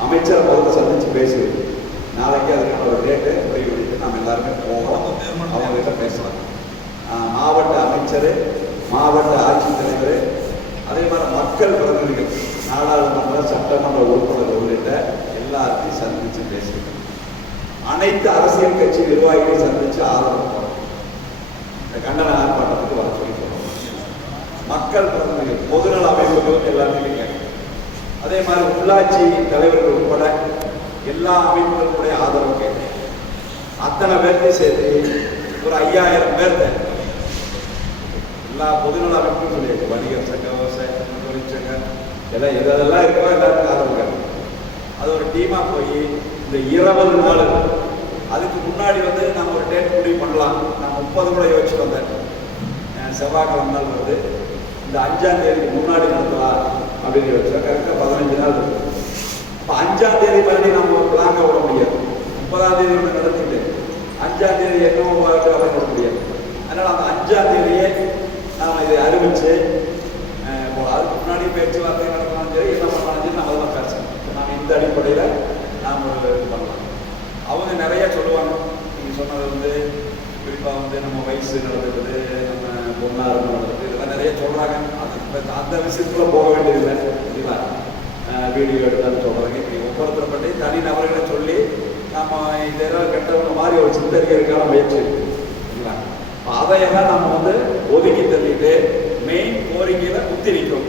அமைச்சரை பார்த்து சந்திச்சு பேசுவோம். நாளைக்கு அதுக்கான ஒரு டேட்டு முடிவு நம்ம எல்லாருமே போகலாம், அவங்ககிட்ட பேசலாம். மாவட்ட அமைச்சர், மாவட்ட ஆட்சித்தலைவர், அதே மாதிரி மக்கள் பிரதிநிதிகள், நாடாளுமன்ற சட்டமன்ற உறுப்பினர்கள் உள்ளிட்ட எல்லாத்தையும் சந்திச்சு பேசுகிறோம். அனைத்து அரசியல் கட்சி நிர்வாகிகளை சந்திச்சு ஆதரவு போறோம். இந்த கண்டன ஆர்ப்பாட்டத்துக்கு வர சொல்லி போறோம். மக்கள் பிரதிநிதிகள், பொதுநல அமைப்புகள் எல்லாத்தையும் கேட்கணும். அதே மாதிரி உள்ளாட்சி தலைவர்கள் உட்பட எல்லா அமைப்புகளுடைய ஆதரவு கேட்கணும். அத்தனை பேர்த்தையும் சேர்த்து ஒரு 5000 பேர்த்த எல்லா பொதுநல அமைப்பும் சொல்லியிருக்கு. வணிகர் சங்கம், விவசாய சங்கம், தொழிற்சங்கம் எல்லாம் எதெல்லாம் இருக்கோ எல்லாருக்கும் ஆதரவு கேட்கணும். அது ஒரு டீமா போய் இந்த 20 நாள் அதுக்கு முன்னாடி நம்ம ஒரு டேட் முடிவு பண்ணலாம். நான் 30 கூட யோசிச்சு வந்தேன். செவ்வாய்க்கிழமை நாள் வருது, இந்த 5ஆம் தேதிக்கு முன்னாடி நடத்தலாம் அப்படின்னு யோசிச்சா கரெக்டாக 15 நாள் இருக்கு. இப்போ 5ஆம் தேதி மறுபடியும் நம்ம பிளாங்க விட முடியாது. 30ஆம் தேதி நடத்திட்டு 5ஆம் தேதி என்ன அப்படின்னு விட முடியாது. அதனால் அந்த 5ஆம் தேதியே நாம் இதை அறிவிச்சு அதுக்கு முன்னாடி பேச்சுவார்த்தை நடத்தினாலும் சரி, என்ன பண்ணாலும் சரி நம்ம அதெல்லாம் பேசணும். நாம் இந்த அடிப்படையில் நாம் ஒரு இது பண்ணலாம். அவங்க நிறைய சொல்லுவாங்க. நீங்கள் சொன்னது குறிப்பாக நம்ம வயசு நடந்துக்குது, நம்ம பொண்ணாறு நடந்துக்குது, இதெல்லாம் நிறைய சொல்கிறாங்க. அது அந்த விஷயத்துல போக வேண்டியதில்லை இல்லைங்களா? வீடியோ எடுத்தாலும் சொல்கிறாங்க. இப்படி ஒவ்வொருத்தரை பற்றி தனி நபர்களை சொல்லி நம்ம இதெல்லாம் கெட்டவங்க மாதிரி ஒரு சித்தரிக்கிறதுக்கான முயற்சி இல்லைங்களா? அதையெல்லாம் நம்ம ஒதுக்கி தள்ளிட்டு மெயின் கோரிக்கையில் குத்தி நிற்கும்.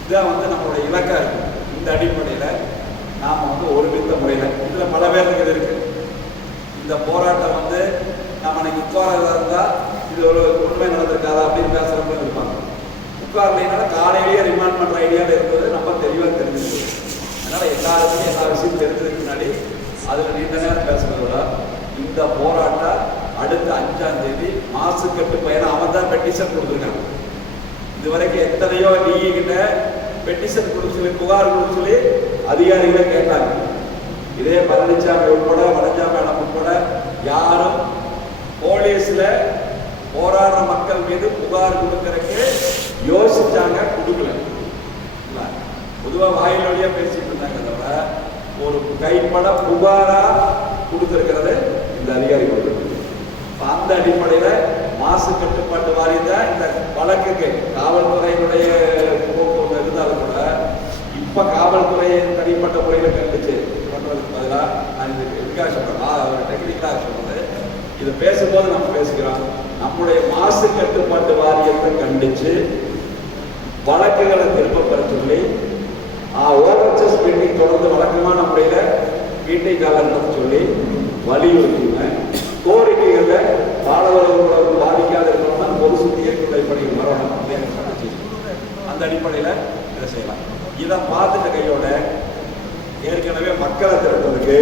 இதுதான் நம்மளுடைய இலக்கா இருக்கு. இந்த அடிப்படையில் நாம் ஒருமித்த முறையில் இதில் பல பேருக்கு இது இருக்கு. இந்த போராட்டம் நம்ம இன்னைக்கு உட்காரதா இருந்தால் இது ஒரு உண்மை நடந்திருக்காதா அப்படின்னு பேசுகிறவங்களும் இருப்பாங்க. உட்காரலைனால காலையிலேயே ரிமாண்ட் பண்ணுற ஐடியாவில் இருந்தது நம்ம தெளிவாக தெரிஞ்சுருக்கு. அதனால் எல்லாருக்குமே எல்லா விஷயம் தெரிஞ்சதுக்கு முன்னாடி அதில் நீண்ட நேரம் பேசுகிறதோட இந்த போராட்டம் அடுத்த 5ஆம் தேதி மாசு கட்டு பயணம் அவன் தான் பெட்டிஷன் கொடுத்துருக்காங்க. இதுவரைக்கும் எத்தனையோ டிஇ கிட்ட பெட்டிஷன் கொடுக்க சொல்லி புகார் கொடுக்க சொல்லி அதிகாரிகளை கேட்டாங்க. இதே பழனிசாமி உட்பட வடஞ்சாமி உட்பட யாரும் போலீஸ்ல போராடுற மக்கள் மீது புகார் கொடுக்கறதுக்கு யோசிச்சாங்க, கொடுக்கல. பொதுவாக வாயில் வழியா பேசிட்டு இருந்தாங்க. தவிர ஒரு கைப்பட புகாரா கொடுத்திருக்கிறது இந்த அதிகாரி கொடுத்துருக்கு. அந்த அடிப்படையில் மாசு கட்டுப்பாட்டு வாரியம் இந்த வழக்குக்கு காவல்துறையினுடைய போக்கு இருந்தாலும் கூட இப்ப காவல்துறையை தனிப்பட்ட முறையில் கண்டிச்சு பண்றதுக்கு பதிலாக நான் இதுக்காக சொல்றேன், டெக்னிக்கலாக சொல்றது. இதை பேசும்போது நம்ம பேசுகிறோம். நம்முடைய மாசு கட்டுப்பாட்டு வாரியத்தை கண்டிச்சு வழக்குகளை திரும்ப பெற சொல்லி OHS மீட்டிங் தொடர்ந்து வழக்கமான முறையில மீட்டிங் காலம் நடத்த சொல்லி வலியுறுத்திங்க. கோரிக்கைகளை பாடவர்கள் பாதிக்காத இருக்கணும்னா பொது சுத்திகரிப்பு அடிப்படையில் வரணும் அப்படின்னு அந்த அடிப்படையில் இதை செய்யலாம். இதை பார்த்துட்ட கையோட ஏற்கனவே மக்களை திரட்டுறதுக்கு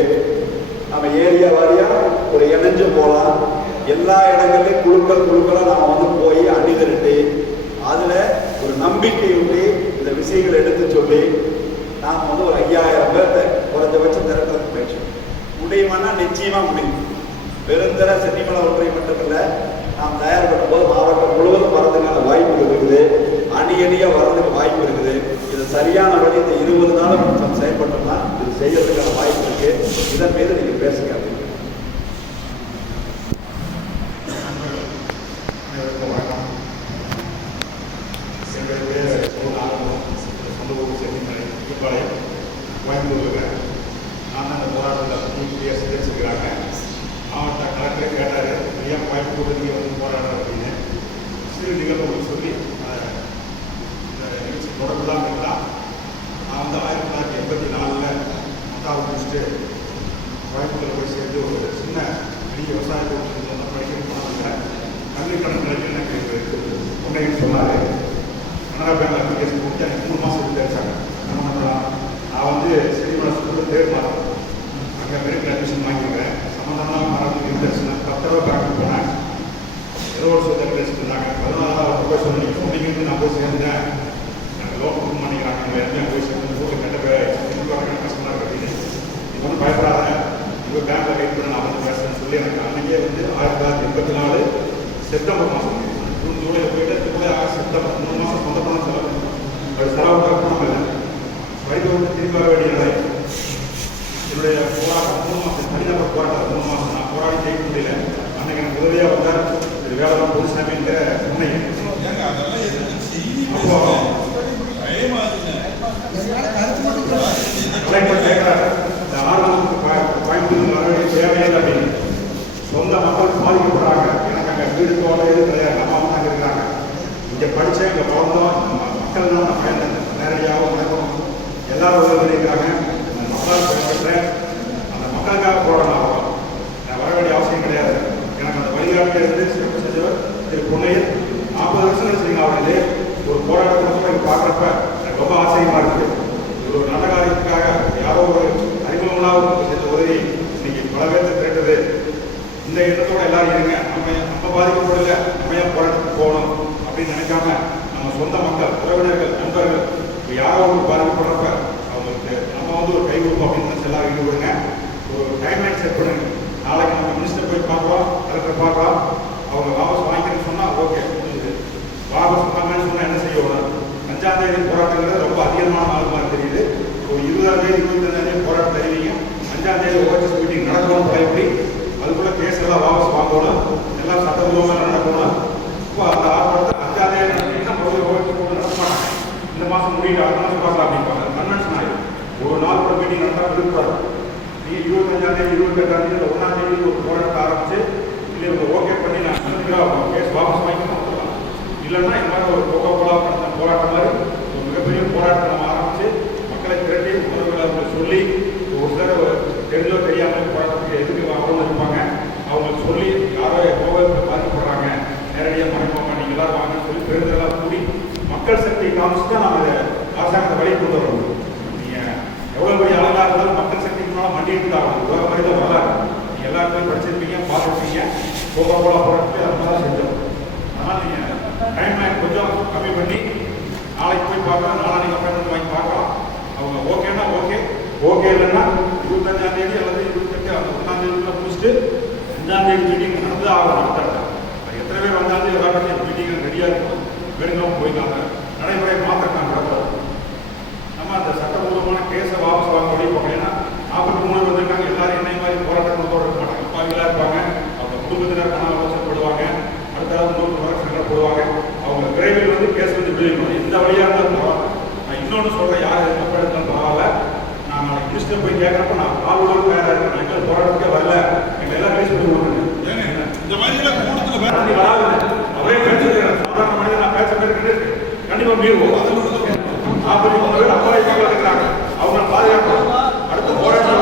நம்ம ஏரியா வாரியா ஒரு இணைஞ்சு போகலாம். எல்லா இடங்கள்லையும் குழுக்களாக நம்ம வந்து போய் அணி திரட்டி அதில் ஒரு நம்பிக்கை ஊட்டி இந்த விஷயங்களை எடுத்து சொல்லி நாம் வந்து ஒரு 5000 பேர்த்த குறைஞ்சபட்சம் திரட்டுறதுக்கு முயற்சி முடியுமானா நிச்சயமாக முடியும். பெருந்தர சென்னிமலை ஒன்றை மட்டுமில்லை, நாம் தயார்படும் போது மாவட்டம் முழுவதும் வரதுக்கான வாய்ப்புகள் இருக்குது, அணியாக வர்றதுக்கு வாய்ப்பு இருக்குது. இது சரியான வழி இந்த 20 நாளும் நம்ம செயல்பட்டோம்னா இது செய்யறதுக்கான வாய்ப்பு இருக்கு. இதன் மீது நீங்க பேசுங்க. நான் அந்த போராட்டத்தில் சிதைச்சிருக்கிறாங்க. மாவட்ட கலெக்டர் கேட்டார், ஏன் கோயம்புத்தூர் நீங்கள் வந்து போராடுற அப்படின்னு. சிறு நிகழ்வுகள் சொல்லி இந்த நிகழ்ச்சி தொடர்புதான் இருக்கலாம். நான் வந்து 1984 மத்தாவை முடிச்சுட்டு கோயம்புத்தூர் போய் சேர்ந்து ஒரு சின்ன பெரிய விவசாய தொழில் படிக்க போனாங்க. கல்வி கடன் நிலையில் எனக்கு பொண்ணைன்னு சொன்னார். கனரா பேங்க் அப்ளிகேஷன் கொடுத்து எனக்கு 3 மாதம் எடுத்து அடிச்சாங்க. என்ன பண்ணுறான், நான் வந்து சினிமலை ஸ்கூலில் தேர்ட் மாதம் அங்கே மெரிட் அட்மிஷன் வாங்கிக்கிறேன். சம்மந்தமாக மரம் இருந்துச்சுன்னா 10 ரூபா பேங்க் போனேன். ஏதோ ஒரு சொந்த பேசிட்டுருந்தாங்க. 14,000 ரூபாய் சொல்லி சொன்னீங்கன்னு நான் போய் சேர்ந்தேன். எனக்கு லோன் கொடுக்க மாட்டேங்கிறாங்க. நம்ம எல்லாம் போய் சேர்ந்து ஊரில் கட்ட கஷ்டமாக இருக்கு அப்படின்னு. இது வந்து பயப்படாத, இவங்க பேங்க்கில் வெயிட் பண்ண நான் வந்து பேசுகிறேன்னு சொல்லி எனக்கு அன்றைக்கே வந்து 1984 செப்டம்பர் மாதம் ஜூன் ஜூலை போயிட்டு ஜூலை ஆகஸ்ட் செப்டம்பர் 3 மாதம் சொந்த பணம் செலவு. அது செலவுக்காக பணம் இல்லை. வயது வந்து திரும்ப வேண்டிய நிலை. என்னுடைய போராட்டம் 3 மாதம் தனிநபர் போராட்டம் 3 மாதம் நான் போராடி ஜெயிக்க முடியல. அன்னைக்கு எனக்கு உதவியாக வந்தார் திரு வேளாண் பொதுசாமின்ற உண்மை. கலெக்டர் கேட்கிறார், இந்த கோயம்புத்தூர் வர வேண்டிய தேவையில்லை அப்படின்னு. சொந்த மக்கள் பாதிக்கப்படுறாங்க. எனக்கு அங்கே வீடு தோட்ட இது கிடையாது. நம்ம வந்து அங்கே இருக்கிறாங்க. இங்கே படித்தேன், இங்கே வளர்ந்தோம். மக்கள் தான் நான் பயந்தேன். நேரடியாகவும் நடக்கும் எல்லாரும் உதவி பண்ணியிருக்காங்க. அந்த மக்களால் பயன்பெற்றேன். அந்த மக்களுக்காக போராடணும். அவ்வளோ நான் வர வேண்டிய அவசியம் கிடையாது. எனக்கு அந்த வழிகாட்டில் இருந்து சிறப்பு செஞ்சவர் திரு பொன்னையன் 40 வருஷம் வச்சுருங்க. அவர்களே ஒரு போராட்டத்தை பார்க்குறப்ப எனக்கு ரொம்ப ஆச்சரியமாக இருக்குது. ஒரு நல்ல காரியத்துக்காக யாரோ ஒரு அறிமுகங்களாக செஞ்ச உதவி இன்னைக்கு பல பேர்த்து திரட்டுது. இந்த எண்ணத்தோடு எல்லாரும் இருங்க. நம்ம பாதிக்கப்படல, நம்ம ஏன் போராட்டத்துக்கு போகணும் அப்படின்னு நினைக்காம நம்ம சொந்த மக்கள், உறவினர்கள், நண்பர்கள் யாரோ ஒரு பாதிக்கப்படுறப்ப அவங்களுக்கு நம்ம வந்து ஒரு கை கொடுப்போம் அப்படின்னு எல்லாரும் ஈடுபடுங்க. ஒரு டைம்லைன் செட் பண்ணுங்க. நாளைக்கு நம்ம மினிஸ்டர் போய் பார்க்குறோம், கலெக்டர் பார்க்குறோம், அவங்க வாபஸ் வாங்கிக்கணும்னு சொன்னால் ஓகே முடிஞ்சுது. வாபஸ் வாங்கன்னு சொன்னால் என்ன செய்யணும்? 5ஆம் தேதி போராட்டங்கிறது ரொம்ப அதிகமான நாள் மாதிரி தெரியுது. ஒரு 20ஆம் தேதி 25ஆம் தேதி போராட்டம் தெரிவிங்க. 5ஆம் தேதி ஓஎஸ் மீட்டிங் நடக்கணும். பழையபடி அதுக்குள்ள கேஸ் எல்லாம் வாபஸ் வாங்கணும். எல்லாம் சட்டபூர்வமாக நடக்கணும். இப்போ அந்த ஆர்ப்பாட்டத்தை 5ஆம் தேதி நடந்தீங்கன்னா ஓஎஸ் நடத்த மாட்டாங்க. இந்த மாதம் முடியல, அடுத்த மாதம் பார்க்கலாம் அப்படின்பாங்க. கன்வென்ஷன் ஆகிடும். ஒரு நாள் ஒரு மீட்டிங் நடத்தால் விருப்பம். நீங்கள் 25ஆம் தேதி 28ஆம் தேதி 1ஆம் தேதி ஒரு போராட்டத்தை ஆரம்பிச்சு இல்லை இவங்க ஓகே பண்ணி நான் கேஸ் வாபஸ் வாங்கிக்கணும் சொல்லலாம். இல்லைன்னா இந்த மாதிரி ஒரு கோகோலா நடந்த போராட்டம் மாதிரி ஒரு மிகப்பெரிய போராட்டத்தை நம்ம ஆரம்பிச்சு மக்களை திரட்டி உணர்வுகளை சொல்லி ஒரு சிலர் தெரிஞ்சோ தெரியாமல் போராட்டத்துக்கு எதுக்கு அவங்க இருப்பாங்க அவங்களுக்கு சொல்லி யாரோ கோவிலுக்கு பாதிக்கப்படுறாங்க, நேரடியாக மறைமுகமாக நீங்கள் எல்லாரும் வாங்கன்னு சொல்லி பெருந்தெல்லாம் கூடி மக்கள் சக்தியை காமிச்சு தான் நம்ம அரசாங்கத்தை வழி கொண்டு வரணும். நீங்கள் எவ்வளோ பெரிய அழகாக இருந்தாலும் மக்கள் சக்திக்கு மேலே மண்டிட்டு தான் ஆகணும். உலக மாதிரி தான் வரலாறு. நீங்கள் எல்லாருமே படிச்சிருப்பீங்க, பார்த்துருப்பீங்க. கோகோலா போராட்டத்தை அந்த தான் செஞ்சோம். ஆனால் நீங்கள் டைம் கொஞ்சம் கம்மி பண்ணி நாளைக்கு போய் பார்க்கலாம், நாளைக்கு அப்பாயின்மெண்ட் வாங்கி பார்க்கலாம். அவங்க ஓகேன்னா ஓகே, ஓகே இல்லைன்னா 25ஆம் தேதி அல்லது 28 அந்த 1ஆம் தேதிக்குள்ள முடிச்சுட்டு 5ஆம் தேதி மீட்டிங் நடந்து ஆகணும். நடத்தாங்க எத்தனை பேர் வந்தாலும் எல்லாருமே மீட்டிங் ரெடியாக இருக்கும். வேணுங்க போய்க்காங்க. நடைமுறை மாற்றக்கான நடக்கும். நம்ம அந்த சட்டபூர்வமான கேஸை வாபஸ் வாங்க வழி போகணும். ஏன்னா 43 வந்திருக்காங்க. எல்லாரும் என்னை மாதிரி போராட்டத்தோடு இருக்க மாட்டாங்க. பாவிகளாக இருப்பாங்க. அவங்க குடும்பத்தினர் மன அவசரப்படுவாங்க. அடுத்தாவது நோக்கு வர சங்கடப்படுவாங்க. அவங்க விரைவில் வந்து கேஸ் வந்து விடுவிக்கணும். இந்த வழியாக இருந்தாலும் பரவாயில்ல. நான் இன்னொன்று சொல்கிறேன், யார் எப்போ எடுத்தாலும் பரவாயில்ல. நான் நாளைக்கு மினிஸ்டர் போய் கேட்குறப்ப நான் ஆளுநர் தயாராக இருக்கேன். நான் எங்கள் போராட்டத்துக்கே வரல, எங்களை எல்லாம் பேசி கொடுக்கணும். இந்த மாதிரி கூட்டத்தில் அவரே பேசிருக்கிறேன். சாதாரண மனிதன் நான் பேச பேருக்கு கண்டிப்பாக மீறுவோம். 43 பேர் அப்பாவை பார்க்க இருக்கிறாங்க. அவங்க பாதுகாப்பு அடுத்த போராட்டம்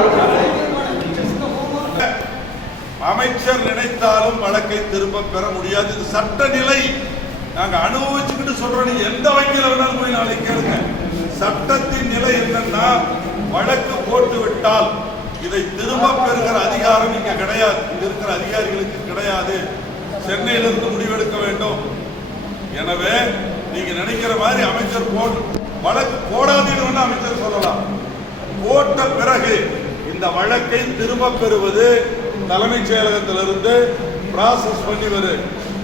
அமைச்சர் நினைத்தாலும் வழக்கை திரும்ப பெற முடியாது. இது சட்ட நிலை. நாங்க அனுபவிச்சுக்கிட்டு சொல்றோம். நீங்க எந்த வங்கியில வேணாலும் போய் நாளைக்கு கேளுங்க. சட்டத்தின் நிலை என்னன்னா, வழக்கு போட்டு விட்டால் இதை திரும்ப பெறுகிற அதிகாரம் இங்க கிடையாது. இங்க இருக்கிற அதிகாரிகளுக்கு கிடையாது. சென்னையிலிருந்து முடிவெடுக்க வேண்டும். எனவே நீங்க நினைக்கிற மாதிரி அமைச்சர் வழக்கு போடாதீங்கன்னு அமைச்சர் சொல்லலாம். போட்ட பிறகு இந்த வழக்கை திரும்ப பெறுவது தலைமைச் செயலகத்திலிருந்து ப்ராசஸ் பண்ணி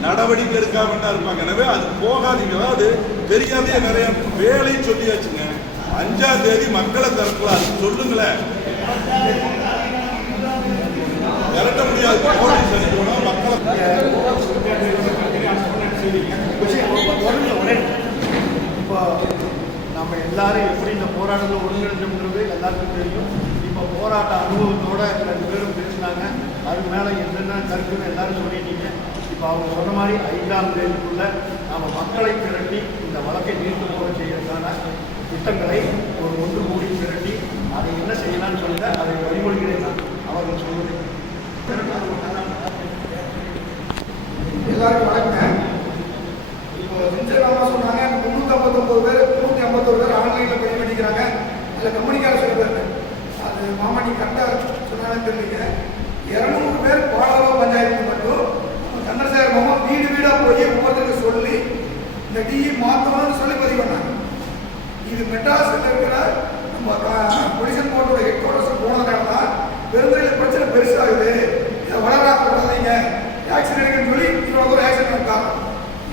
நடவடிக்கை எடுக்காம இருப்பாங்க. எனவே அது போகாதீங்க. அது தெரியாதே நிறைய வேலை சொல்லியாச்சுங்க. 5ஆம் தேதி மக்களை திறக்கலாம் சொல்லுங்களேன். திரட்ட முடியாது. போலீஸ் அனுப்பணும் மக்களை. இப்போ நம்ம எல்லாரும் எப்படி இந்த போராட்டத்தில் ஒருங்கிணைஞ்சோம்ன்றது எல்லாருக்கும் தெரியும். இப்போ போராட்ட அனுபவத்தோட 2 பேரும் பேசினாங்க. அது மேலே என்னென்ன கருத்துன்னு எல்லாரும் சொல்லிட்டீங்க. இப்போ அவங்க சொன்ன மாதிரி 5ஆம் தேதிக்குள்ள நாம் மக்களை திரட்டி இந்த வழக்கை நீர்த்து போக செய்யறதுக்கான திட்டங்களை ஒன்று கூடி திரட்டி அதை என்ன செய்யலாம்னு சொல்லிட்டு அதை வழிமொழிகிறேன். அவர்கள் சொல்வது எல்லாருக்கும் வணக்கம். இப்போ செஞ்சராமா சொன்னாங்க 359 பேர் 351 பேர் ஆன்லைனில் பதிவு பண்ணிக்கிறாங்க. அதில் கம்பெனிக்கார சொல்ல பேர் அது மாமாட்டி கரெக்டாக சொன்னாலும் தெரியல. 200 பேர் பாடலோ பஞ்சாயத்து மட்டும் சந்திரசேகர் மாமா வீடு வீடாக போய் ஒவ்வொருத்தருக்கு சொல்லி இந்த டிஇ மாற்றணும்னு சொல்லி பதிவு பண்ணாங்க. இது மெட்ராஸில் இருக்கிற நம்ம பொலிஷன் போர்ட்டோட ஹெட் குவார்டர்ஸ் போனதுனால தான் பெருந்துறையில் பிரச்சனை பெருசாகுது. இதை வளராதீங்க ஆக்சிடென்ட்னு சொல்லி இவ்வளோ ஒரு ஆக்சிடென்ட் காரணம்.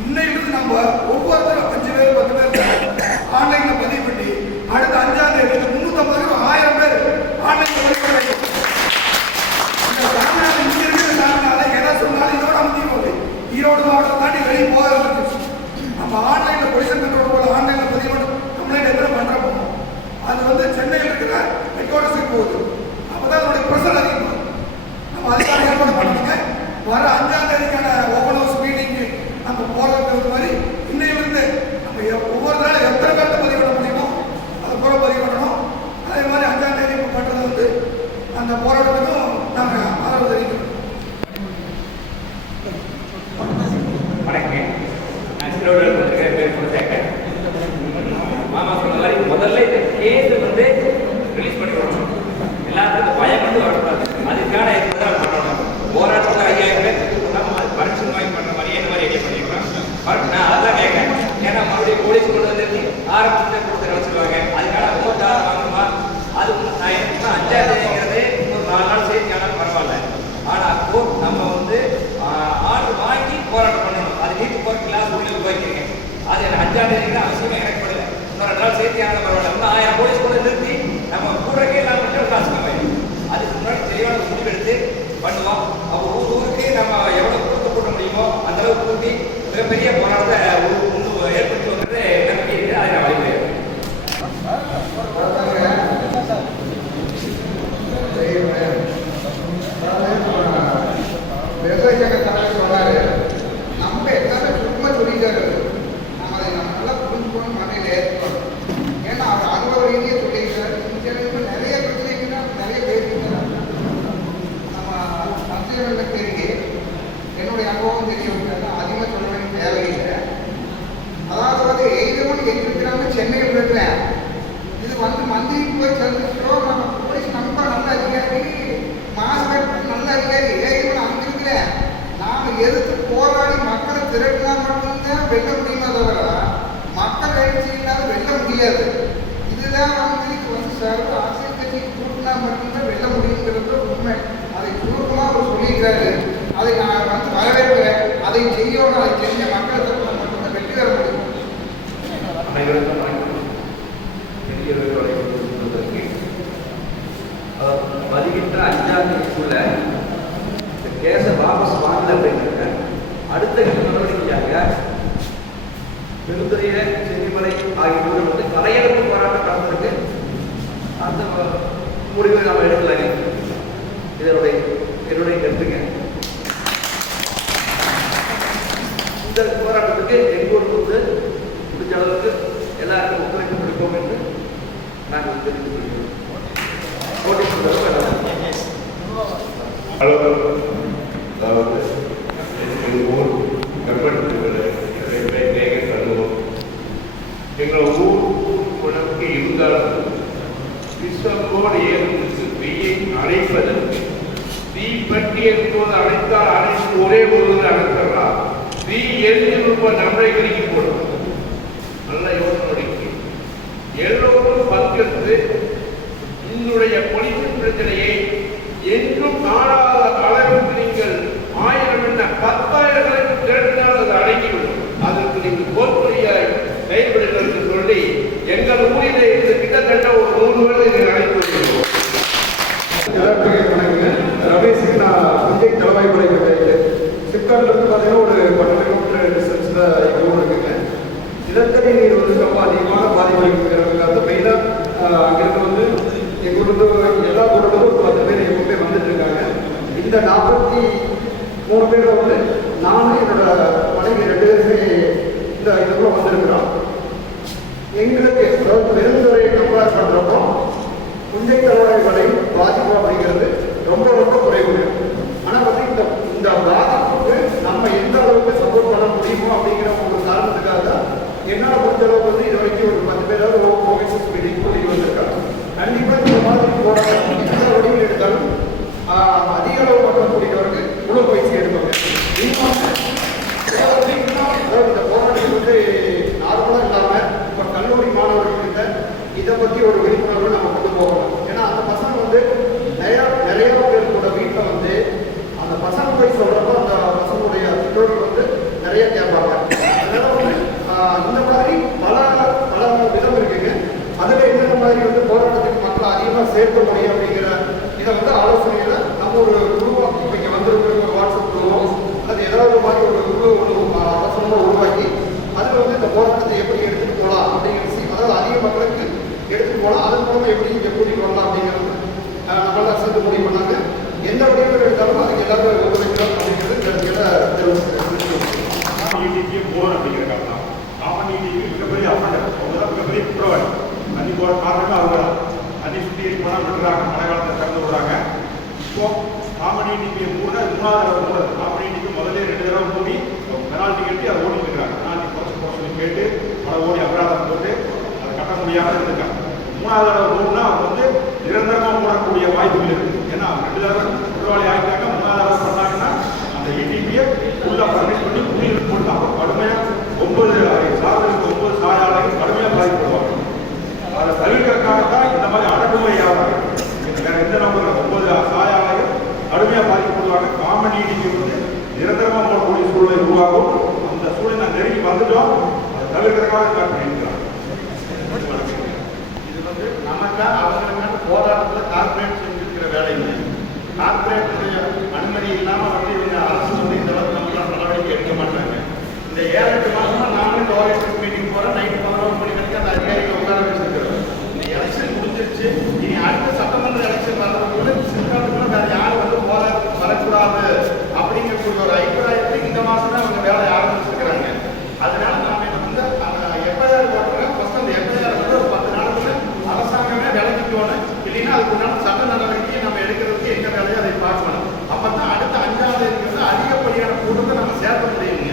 இன்னையிலிருந்து நம்ம ஒவ்வொருத்தரும் 5 பேர் 10 பேர் ஆன்லைனில் பதிவு பண்ணி அடுத்த 5ஆம் தேதி 350 1000 பேர் ஆன்லைனில் பதிவு பண்ண வேண்டும். இந்த சாமியார் இங்கே இருக்கிற சாமியால் எதை சொன்னாலும் இதோட அமைதி ஈரோடு மாவட்டத்தை தாண்டி வெளியே போக ஆரம்பிச்சிருச்சு. நம்ம ஆன்லைனில் பொலிஷன் கண்ட்ரோல் போல ஆன்லைனில் பதிவு பண்ணி கம்ப்ளைண்ட் எத்தனை பண்ணுறப்போ அது சென்னையில் இருக்கிற ஹெட்குவார்டர்ஸுக்கு போகுது. அப்போ தான் அதனுடைய ப்ரெஷர் அதிகமாகும். நம்ம அதுக்கான ஏற்பாடு பண்ணுங்க. வர 5ஆம் தேதிக்கான ஓப்பன் ஹவுஸ் மீட்டிங்கு நம்ம போகிறதுக்கு மாதிரி இன்னையிலிருந்து நம்ம ஒவ்வொரு நாளும் எத்தனை கருத்தை பதிவு பண்ண முடியுமோ அதை பூரா பதிவு பண்ணணும். அதே மாதிரி 5ஆம் தேதி பண்ணுறது அந்த போராட்டத்துக்கும் நாங்கள் ஆதரவு தெரிவிக்கிறோம். வணக்கம். நான் சிலோடு பேர் கொடுத்தேன். மாமா சொன்ன மாதிரி முதல்ல இந்த கேஸ் ரிலீஸ் பண்ணி விடணும். எல்லாத்துக்கும் பயம் வரக்கூடாது. அதுக்கான இதுதான் பண்ணணும். போராட்டத்தில் 5000 பேர் நம்ம பரிசு வாங்கி பண்ணுற மாதிரி என்ன மாதிரி ஐடியா பண்ணிக்கலாம். நான் அதெல்லாம் கேட்குறேன். ஏன்னா மறுபடியும் போலீஸ் கொண்டு வந்து ஆரம்பத்தில் கொடுத்து வச்சுருவாங்க. அதுக்கான அமௌண்ட் வாங்கணுமா? அது நான் என்ன 5ஆம் தேதிங்கிறது ஒரு 4 நாள் சேர்த்து ஆனாலும் பரவாயில்ல. ஆனால் நம்ம ஆர்டர் வாங்கி போராட்டம் பண்ணணும். அது நீட்டு போகிற கிளாஸ் உள்ளே போய்க்கிறீங்க. அது எனக்கு 5ஆம் தேதிங்கிற அவசியமே எனக்கு படல. இன்னொரு 2 நாள் சேர்த்து ஆனாலும் பரவாயில்ல. 1000 போலீஸ் கொண்டு நிறுத்தி நம்ம கூடக்கே எல்லாம் மட்டும் காசு கம்மியாகும். அதுக்கு முன்னாடி தெளிவான முடிவெடுத்து பண்ணுவோம். அப்போ ஊருக்கு நம்ம எவ்வளோ கூட்ட முடியுமோ அந்த அளவுக்கு கூட்டி மிகப்பெரிய போராட்டத்தை ஏற்படுத்தி வந்துட்டு நம்பிக்கை இருக்குது. அதை நான் வழிமுறை விவசாயிக்காக தலைவர் சொன்னாரு. நம்ம எல்லாமே சும்மா சொல்லிட்டாரு. நம்ம அதை நல்லா புரிஞ்சுக்கணும், மண்டையில் ஏற்படும். ஏன்னா அவர் அனுபவ ரீதியே சொல்லியிருக்காரு. இங்கே நிறைய பிரச்சனைகள் நிறைய பேசிக்கிறார். நம்ம சத்தியவர்களுக்கு தெரியும். என்னுடைய அனுபவம் தெரியும். அதிகமாக சொல்ல வேண்டிய தேவையில்லை. அதாவது எய்தவன் எங்கிருக்கிறாங்க சென்னையில் இருக்கிறேன். இது மந்திரிக்கு போய் சந்திச்சிட்டோம். நம்ம போலீஸ் நம்ம நல்ல அதிகாரி மாசம் நல்ல அதிகாரி ஏய்தவன் அங்கே இருக்கிறேன். நாம் எதிர்த்து போராடி மக்களை திரட்டினா மட்டும்தான் வெல்ல முடியுமா தவிர மக்கள் எழுச்சி இல்லாத வெல்ல முடியாது. இதுதான் சார் அரசியல் கட்சி கூட்டினா மட்டும்தான் வெல்ல முடியுங்கிறது உண்மை. அதை சுருக்கமாக அவர் சொல்லியிருக்காரு. அதை நான் வரவேற்கிறேன். அதை செய்யணும். அதை செஞ்ச மக்களை தரப்பில் மட்டும்தான் வெற்றி பெற முடியும். வருகின்ற 5ஆம் தேதிக்குள்ள இந்த கேஸை வாபஸ் வாங்கல அப்படிங்கிறத அடுத்த கட்ட நடவடிக்கையாக பெருந்துறைய சென்னிமலை ஆகியோர் கலையெடுப்பு போராட்டம் நடந்திருக்கு. அந்த முடிவை நாம் எடுக்கலாங்க. என்னுடைய கருத்துங்க. இந்த போராட்டத்துக்கு எங்கூர் முடிஞ்ச அளவுக்கு எல்லாருக்கும் ஒத்துழைப்பு கொடுப்போம் என்று நாங்கள் தெரிவித்துக் கொள்கிறோம். அதாவது எங்கள் ஊர் எங்கள் ஊர் உணவுக்கு இருந்தாலும் விஸ்வத்தோடு ஏற்படுத்தி வெய்யை அனைத்து 700 ரூபாய் நன்மைகளுக்கு போடும். நல்ல யோசனை. எல்லோரும் பங்கெடுத்து என்னுடைய பொலிட்டிக் பிரச்சனையை என்றும் காணாத அளவுக்கு நீங்கள் 1000 என்ன 10,000 தேடினால் அது அடங்கிவிடும். அதற்கு நீங்கள் போர்க்குறியாய் செயல்படுங்கள் என்று சொல்லி எங்கள் ஊரிலே இருந்து கிட்டத்தட்ட ஒரு 100 பேரை அழைத்து வருகிறோம். ரமேஷுக்கு நான் விஜய் தலைவாய் படைக்கிறேன். சிப்காட்லேருந்து பார்த்தீங்கன்னா ஒரு 12 கிலோமீட்டர் டிஸ்டன்ஸில் எங்கள் ஊர் இருக்குங்க. நிலத்தடி நீர் வந்து ரொம்ப அதிகமான பாதிப்பளிக்கிறவங்க வந்து மெயினாக அங்கேருந்து வந்து எங்கள் ஊர்லேருந்து எல்லா ஊர்லேருந்து ஒரு 10 பேர் எங்கள் ஊர்லேயே வந்துட்டு இருக்காங்க. இந்த 43 பேரில் வந்து நானும் என்னோட மனைவி 2 பேருமே இந்த இதுக்குள்ள வந்திருக்கிறோம். எங்களுக்கு அதாவது பெருந்துறையை கம்பேர் பண்ணுறப்போ புஞ்சை தலைவாய் வரை பாதிப்பு அப்படிங்கிறது ரொம்ப ரொம்ப குறைவு. ஆனால் வந்து இந்த பாதிப்புக்கு நம்ம எந்த அளவுக்கு சப்போர்ட் பண்ண முடியுமோ அப்படிங்கிற ஒரு காரணத்துக்காக என்னால் முடிஞ்ச அளவுக்கு வந்து இது வரைக்கும் ஒரு 10 பேராவது ஓவிசஸ் மீட்டிங் கூட்டி வந்திருக்காங்க. கண்டிப்பாக இந்த மாதிரி போட எந்த வழியில் எடுத்தாலும் அதிக அளவு மக்கள் கூட்டியவருக்கு முழு பயிற்சி எடுப்பாங்க. இந்த போராட்டம் வந்து நார்மலாக இல்லாமல் இப்போ கல்லூரி மாணவர்கள்கிட்ட இதை பற்றி ஒரு விழிப்புணர்வு நம்ம கொண்டு போகணும். ஏன்னா அந்த பசங்க வந்து நிறைய பேருக்கோட வீட்டில் வந்து அந்த பசங்க போய் சொல்கிறப்போ அந்த பசங்களுடைய பெற்றோர்கள் வந்து நிறைய கேட்பாங்க. அதனால வந்து இந்த மாதிரி பல விதம் இருக்குங்க. அதில் என்னென்ன மாதிரி வந்து போராட்டத்துக்கு மக்களை அதிகமாக சேர்க்க முடியும் அப்படிங்கிற இதை வந்து ஆலோசனையில் நம்ம ஒரு குழுவாக இப்போ இங்கே வந்திருக்கிற ஒரு வாட்ஸ்அப் குழுவோ அது ஏதாவது மாதிரி ஒரு குழு அவசரமாக உருவாக்கி அதில் வந்து இந்த போராட்டத்தை எப்படி எடுத்துகிட்டு போகலாம் அப்படிங்கிற விஷயம், அதாவது அதிக மக்களுக்கு எடுத்துகிட்டு போகலாம், அதன் மூலமாக எப்படி இங்கே கூட்டிகிட்டு வரலாம் அப்படிங்கிறது நம்மளால் சேர்ந்து முடிவு பண்ணாங்க. எந்த வடிவில் எடுத்தாலும் அதுக்கு எல்லாரும் ஒத்துழைக்கிறோம் அப்படிங்கிறது போர் அப்படிங்கிற காரணம் காமன் மிகப்பெரிய அஃபண்டர், அவங்க தான் மிகப்பெரிய குற்றவாளி. தண்ணி போகிற காரணமே அவங்க தான். தண்ணி சுற்றி பணம் விட்டுறாங்க, மழை காலத்தை திறந்து விடுறாங்க. இப்போ காமன் நீதிக்கு கூட 3வது தடவை காமன் நீதிக்கு முதல்ல 2 தடவை மூடி பெனால்ட்டி கட்டி அதை ஓடி இருக்கிறாங்க. பெனால்ட்டி குறைச்சி கேட்டு பல ஓடி அபராதம் போட்டு அதை கட்ட முடியாமல் இருந்திருக்காங்க. 3வது தடவை மூணுனா அவங்க வந்து நிரந்தரமாக மூடக்கூடிய வாய்ப்புகள் இருக்குது. ஏன்னா 2 தடவை குற்றவாளி ஆகிட்டாங்க. 3வது தடவை பண்ணாங்கன்னா அந்த இடிபியை ஃபுல்லாக பர்மிட் பண்ணி குடியிருப்பு போட்டு அப்புறம் கடுமையாக 9 சாதனைக்கு 9 சாயாளர்கள் கடுமையாக பாதிக்கப்படுவாங்க. அதை தவிர்க்கிறதுக்காக தான் இந்த மாதிரி அடக்குமுறை ஆவார்கள். வேற எந்த நம்பர் 9 சாயாளர்கள் கடுமையாக பாதிக்கப்படுவாங்க. காமன் நீதிக்கு வந்து நிரந்தரமாக போடக்கூடிய சூழ்நிலை உருவாகும். அந்த சூழ்நிலை நான் நெருங்கி வந்துட்டோம். அதை தவிர்க்கிறதுக்காக பண்ணியிருக்கிறாங்க. இது வந்து நமக்கா அவங்களுக்கான போராட்டத்தில் கார்பரேட் செஞ்சிருக்கிற வேலைங்க. கார்பரேட்டுடைய அனுமதி இல்லாமல் வந்து இவங்க அரசு வந்து இந்த அளவுக்கு நம்மளால் நடவடிக்கை எடுக்க மாட்டாங்க. இந்த 7-8 மாதமா நானும் இந்த ஓஎஸ்எஸ் மீட்டிங் போகிறேன். நைட்டு 11 மணி வரைக்கும் அந்த அதிகாரிகளை உட்கார வச்சிருக்கிறோம். இந்த எலெக்ஷன் முடிஞ்சிருச்சு. இனி அடுத்த சட்டமன்ற எலெக்ஷன் வர்றதுக்குள்ள சிறுகாட்டுக்குள்ள வேறு யாரும் வந்து போராட்டம் வரக்கூடாது அப்படிங்கக்கூடிய ஒரு அபிப்பிராயத்தை இந்த மாதம் தான் அவங்க வேலையை ஆரம்பிச்சிருக்கிறாங்க. அதனால நாம இதை வந்து அந்த எஃப்ஐஆர் போட்டுறோம். ஃபர்ஸ்ட் அந்த எஃப்ஐஆர் வந்து ஒரு 10 நாளுக்குள்ள அரசாங்கமே விலகிக்கணும். இல்லைன்னா அதுக்கு உண்டான சட்ட நடவடிக்கையை நம்ம எடுக்கிறதுக்கு என்ன வேலையோ அதை பார்க்கணும். அப்போ தான் அடுத்த 5வது இருக்கிறது அதிகப்படியான கூட்டத்தை நம்ம சேர்க்க முடியுங்க.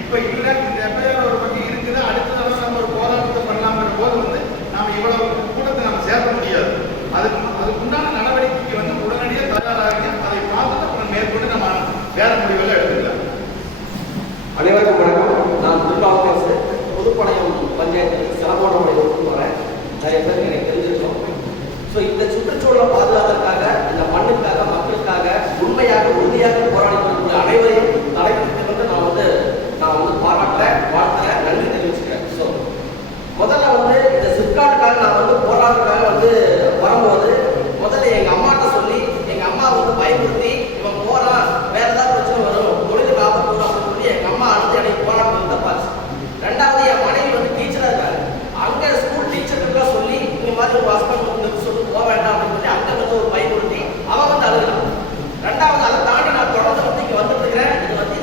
இப்போ இல்லை இந்த எஃப்ஐஆர் ஒரு பக்கம் இருக்குது, அடுத்த தடவை நம்ம ஒரு போராட்டத்தை பண்ணலாங்கிற போது வந்து நாம் இவ்வளவு கூட்டத்தை நம்ம சேர்க்க முடியாது. அதுக்கு உண்டான நடவடிக்கைக்கு வந்து உடனடியாக தயாராக அதை பார்த்துட்டு அப்புறம் மேற்கொண்டு நம்ம வேற முடிவுகளை எடுத்துக்கலாம். அனைவருக்கும் வணக்கம். நான் திருநாவுக்கரசு, புதுப்பாளையம் பஞ்சாயத்து சிலம்போட வரேன். நிறைய பேருக்கு எனக்கு தெரிஞ்சிருக்கோம். ஸோ இந்த சுற்றுச்சூழலை பாதுகாப்பதற்காக, இந்த மண்ணுக்காக, மக்களுக்காக உண்மையாக உறுதியாக போராடி வரக்கூடிய அனைவரையும் தலைவருக்கு வந்து நான் வந்து பாராட்டுறேன், வாழ்த்துறேன், நன்றி தெரிவிச்சுக்கிறேன். ஸோ முதல்ல வந்து இந்த சிப்காட்டுக்காக நான் வந்து போராடுறதுக்காக வந்து வரும்போது முதல்ல எங்கள் அம்மாட்ட சொல்லி எங்கள் அம்மா வந்து பயன்படுத்தி இவன் போகிறான், வேற ஏதாவது பிரச்சனை வரும், தொழிலுக்கு ஆபத்து வரும் அப்படின்னு சொல்லி எங்கள் அம்மா அனுப்பி எனக்கு போராட்டம் தப்பாச்சு. 2வது என் மனைவி வந்து டீச்சராக இருக்காரு. அங்கே ஸ்கூல் டீச்சருக்குலாம் சொல்லி இந்த மாதிரி ஒரு ஹஸ்பண்ட் வந்து சொல்லி போக வேண்டாம் அப்படின்னு சொல்லி அங்கே வந்து ஒரு பயன்படுத்தி அவன் வந்து அழுகிறான். 2வது அதை தாண்டி நான் தொடர்ந்து வந்து இங்கே வந்துட்டு இருக்கிறேன். இது வந்து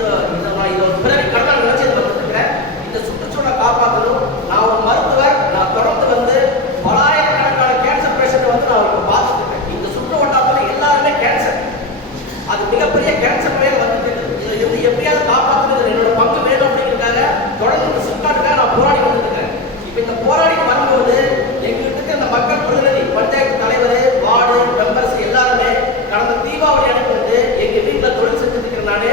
இது ஒரு பிறவி கடலை நினைச்சு இது வந்துட்டு இருக்கிறேன். இந்த சுற்றுச்சூழலை காப்பாற்றணும். நான் ஒரு மருத்துவர். நான் தொடர்ந்து வந்து பலாயிரக்கணக்கான கேன்சர் பேஷண்ட் வந்து நான் அவருக்கு பார்த்துட்டு இருக்கேன். இந்த சுற்று வட்டாரத்தில் எல்லாருமே கேன்சர், அது மிகப்பெரிய கேன்சர் மேலே வந்துட்டு இருக்குது. இதை வந்து எப்படியாவது காப்பாற்றுறது என்னோட பங்கு வேணும் அப்படிங்கிறதுக்காக தொடர்ந்து இந்த சிப்காட்டுக்காக நான் போராடி வந்துட்டு இருக்கிறேன். இப்போ இந்த போராடி வரும்போது எங்ககிட்ட இந்த மக்கள் பிரதிநிதி, பஞ்சாயத்து தலைவர், வார்டு மெம்பர்ஸ் எல்லாருமே கடந்த தீபாவளி அன்னைக்கு வந்து எங்கள் வீட்டில் தொழில் செஞ்சுட்டு இருக்கிறேன். நான்